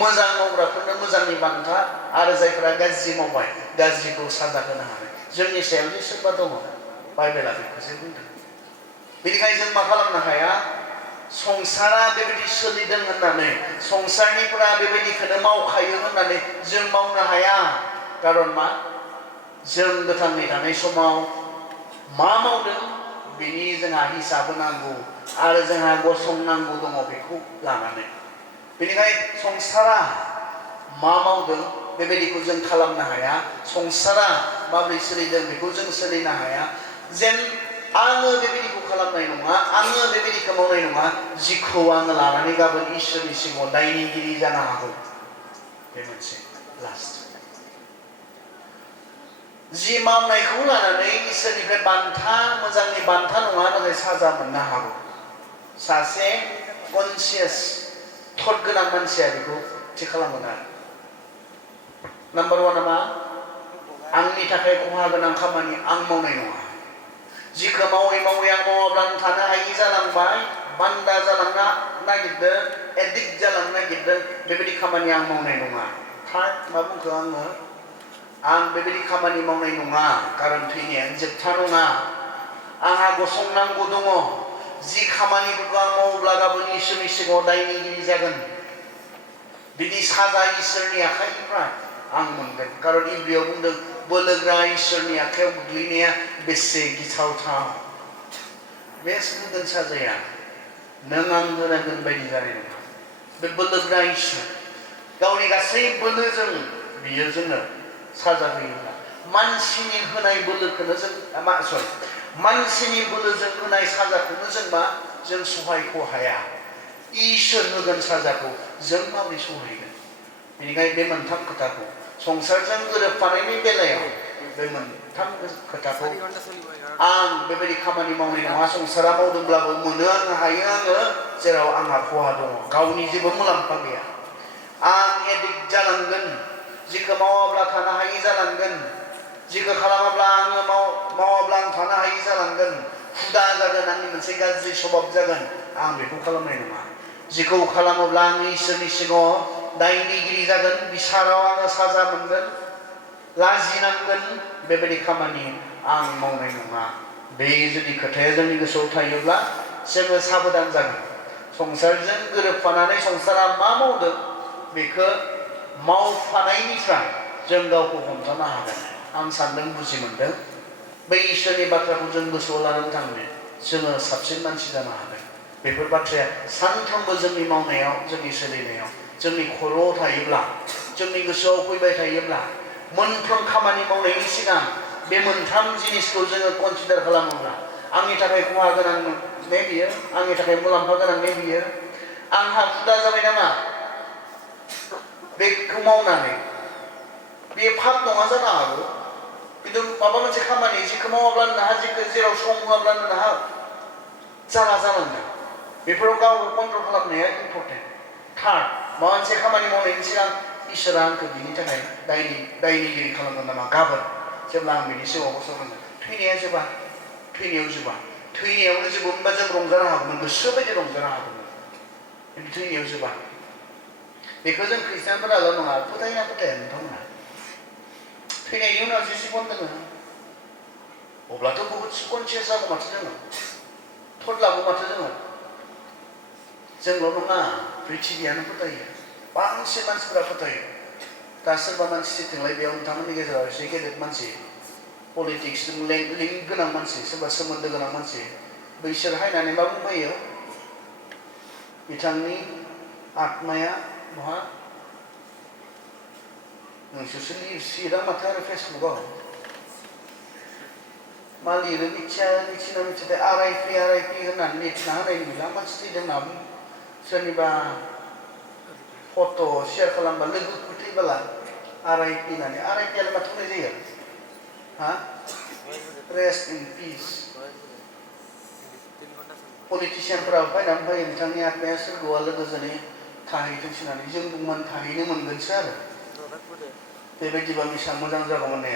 मोजां मावग्राफोरनो मोजांनि बान्था आरो जायफोरा गाज्रि मावबाय गाज्रिखौ साजा होनो हानाय जोंनि सायाव जे सोरबा दङ बाइबेला बेखौसो बुंदों बेनिखायनो जों मा खालामनो हाया संसारा बेबायदि सोलिदों होननानै संसारनिफोरा बेबायदिखौनो मावखायो होननानै जों मावनो हाया खारन मा जों गोथाङै थानाय समाव मा मावदों बिनि जोंहा हिसाब होनांगौ आरो जोंहा गसंनांगौ दङ बेखौ लानानै बेनिखायनो संसारा मा मावदों बेबायदिखौ जों खालामनो हाया संसारा माबोरै सोलिदों बेखौ जों सोलिनो हाया जेन आङो बेबायदिखौ खालामनाय नङा आङो बेबायदिखौ मावनाय नङा जिखौ आङो लानानै गाबोन इसोरनि सिगाङाव दायनिगिरि जानो हागौ बे मोनसे लास्ट जि मावनायखौ लानानै इसोरनिफ्राय बान्था मोजांनि बान्था नङा नाथाय साजा मोननो हागौ सासे कनसियास थट गोनां मानसिया बेखौ थि खालामगोन आरो नाम्बार 1 मा आंनि थाखाय खहा गोनां खामानि आं मावनाय नङा जिखौ मावै मावै आं मावाब्लानो थानो हायि जालांबाय बान्दा जालांनो नागिरदों एडिक्ट जालांनो नागिरदों बेबायदि खामानि आं मावनाय नङा थार्ड मा बुंखो आङो आं बेबायदि खामानि मावनाय नङा कारन थैनायानो जोबथा नङा आंहा गसंनांगौ दङ जि खामानिफोरखौ आं मावोब्ला गाबोन इसोरनि सिगाङाव दायनिगिरि जागोन बिदि साजा इसोरनि आखाइनिफ्राय आं मोनगोन कारन इब्रियाव बुंदों बोलोग्रा इसोरनि आखायाव गोग्लैनाया बेसे गिथावथाव बे होगोन साजाया नों आं होनांगोन बायदि जानाय नङा बे बोलोग्रा इसोर गावनि गासै बोलोजों बियो जोंनो साजा होयोब्ला मानसिनि होनाय बोलोखौनो जों मानसिनि बोलोजों होनाय साजाखौनो जों सहायख' हाया इसोर होगोन साजाखौ जों माबोरै सहायगोन बेनिखायनो बे मोनथाम खोथाखौ संसारजों गोरोबफानायनि बेलायाव बे मोनथाम खोथाखौ आं बेबायदि खामानि मावनाय नङा संसारा मावदोंब्लाबो मोनो आङो हायो आङो जेराव आंहा खहा दङ गावनि जेबो मुलाम्फा गैया आं एडिक्ट जालांगोन जिखौ मावाब्ला थानो हायि जालांगोन जिखौ खालामाब्ला आङो मावाब्ला आं थानो हायि जालांगोन हुदा जागोन आंनि मोनसे गाज्रि स्वभाब जागोन आं बेखौ खालामनाय नङा जिखौ खालामोब्ला आं इसोरनि सिगाङाव दायनिगिरि जागोन बिसाराव आङो साजा मोनगोन लाजिनांगोन बेबायदि खामानि आं मावनाय नङा बे जुदि खोथाया जोंनि गोसोआव थायोब्ला जोङो साबधान जागोन संसारजों गोरोबफानानै संसारा मा मावदों बेखौ मावफानायनिफ्राय जों गावखौ हमथानो हागोन आं सानदों बुजि मोनदों बै इसोरनि बाथ्राखौ जों गोसोआव लानानै थांनो जोङो साबसिन मानसि जानो हागोन बेफोर बाथ्राया सानफ्रोमबो जोंनि मावनायाव जोंनि सोलिनायाव जोंनि खर'आव थायोब्ला जोंनि गोसोआव फैबाय थायोब्ला मोनफ्रोम खामानि मावनायनि सिगां बे मोनथाम जिनिसखौ जोङो कनसिडार खालामोब्ला आंनि थाखाय खहा गोनां ने बियो आंनि थाखाय मुलाम्फा गोनां ने बियो आंहा हुदा जाबाय नामा बेखौ मावनानै बे पाप नङा जानो हागौ खिन्थु माबा मोनसे खामानि जिखौ मावाब्ला नोंहा जेराव सम होआब्ला नोंहा जाला जालांदों बेफोराव गावखौ कन्ट्रल खालामनाया इम्परटेन्ट थार्ड माबा मोनसे खामानि मावनायनि सिगां इसोरा आंखौ बिनि थाखाय दायनिगिरि खालामगोन नामा गाबोन जेब्ला आं बिनि सिगाङाव गसंगोन थैनाया जोबा थैनायाव जोबा थैनायावनो जोबोमोनबा जों रंजानो हागौमोन गोसो बायदि रंजानो हागौमोन खिन्थु थैनायाव जोबा बेखौ जों खृष्टानफोराल' नङा फोथायना फोथाया नोंथांमोना थैनायनि उनाव जे जिबन दङ अब्लाथ' बहुद कनसियास जागौ माथो जोङो थर्लाबो माथो जोंल' नङा प्रिथिबियानो फोथायो बांसिन मानसिफोरा फोथायो दा सोरबा मानसि सिथिंलाय बेयाव नोंथांमोननि गेजेराव एसे गेदेर मानसि पलिटिक्सजों लिंक गोनां मानसि सोरबा सोमोन्दो गोनां मानसि बैसोर हायनानै मा बुंफैयो बिथांनि आत्माया बहा नोंसोरसो लिरसिदां माथो आरो फेसबुकआव मा लिरो मिथिया आरायपि होननानै लिरना होनाय नुला मानसि थैदों होनना सोरनिबा फट' शेयार खालामबा लोगोफोर थैबोला आरायपि होननानै आरायपियालाय माथो होनाय जायो हा रेस्ट इन पिस पलिटिसियानफोराबो फायनानै फैयो बिथांनि आत्माया सोरगोआव लोगोजोनै थाहैथोंसै होननानै जों बुंमान थाहैनो मोनगोनसो आरो बेबायदिबा बेसेबां मोजां जागौमोन ने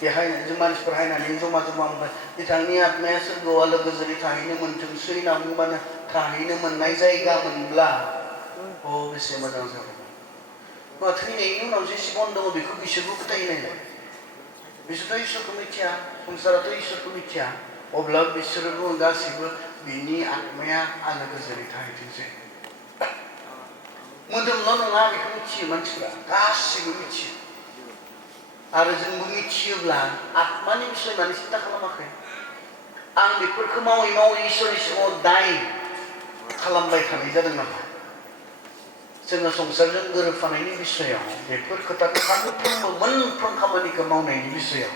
बेहाय जों मानसिफोर हायनानै जमा ओमफ्राय बिथांनि आत्माया सोरगोआव लोगोजोनै थाहैनो मोनथोंसै होनना बुंबानो थाहैनो मोननाय जायगा मोनब्ला बेसे मोजां जागौमोन थैनायनि उनाव जे जिबन दङ बेखौ बिसोरबो फोथायो नायलाय बिसोरथ' इसोरखौ मिथिया संसाराथ' इसोरखौ मिथिया अब्ला बिसोरबो गासैबो बिनि आत्माया आलो गोजोनै थाहैथोंसै मोदोमल' नङा बेखौ मिथियो मानसिफ्रा गासैबो मिथियो आरो जोंबो मिथियोब्ला आत्मानि बिसय माने सिन्था खालामाखै आं बेफोरखौ मावै मावै इसोरनि सिगाङाव दाय खालामबाय थानाय जादों नामा जोङो संसारजों गोरोबफानायनि बिसयाव बेफोर खोथाखौ सानफ्रोमबो मोनफ्रोम खामानिखौ मावनायनि बिसयाव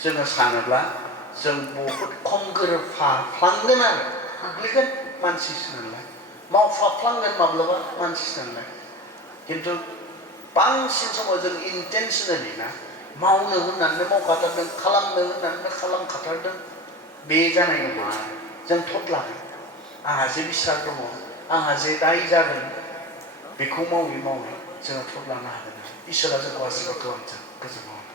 जोङो सानोब्ला जों बहुद खम गोरोबफाफ्लांगोन आरो गोग्लैगोन मानसिसो नालाय मावफाफ्लांगोन माब्लाबा मानसिसो नालाय खिन्थु बांसिन समाव जों इन्टेनसनेलि ना मावनो होननानै मावखाथारदों खालामनो होननानै खालामखाथारदों बे जानाय नङा जों थट लागोन आंहा जे बिसार दङ आंहा जे दाय जागोन बेखौ मावै मावै जोङो थट लानो हागोन इसोरा जोंखौ आशीर्बाद खालामथों गोजोन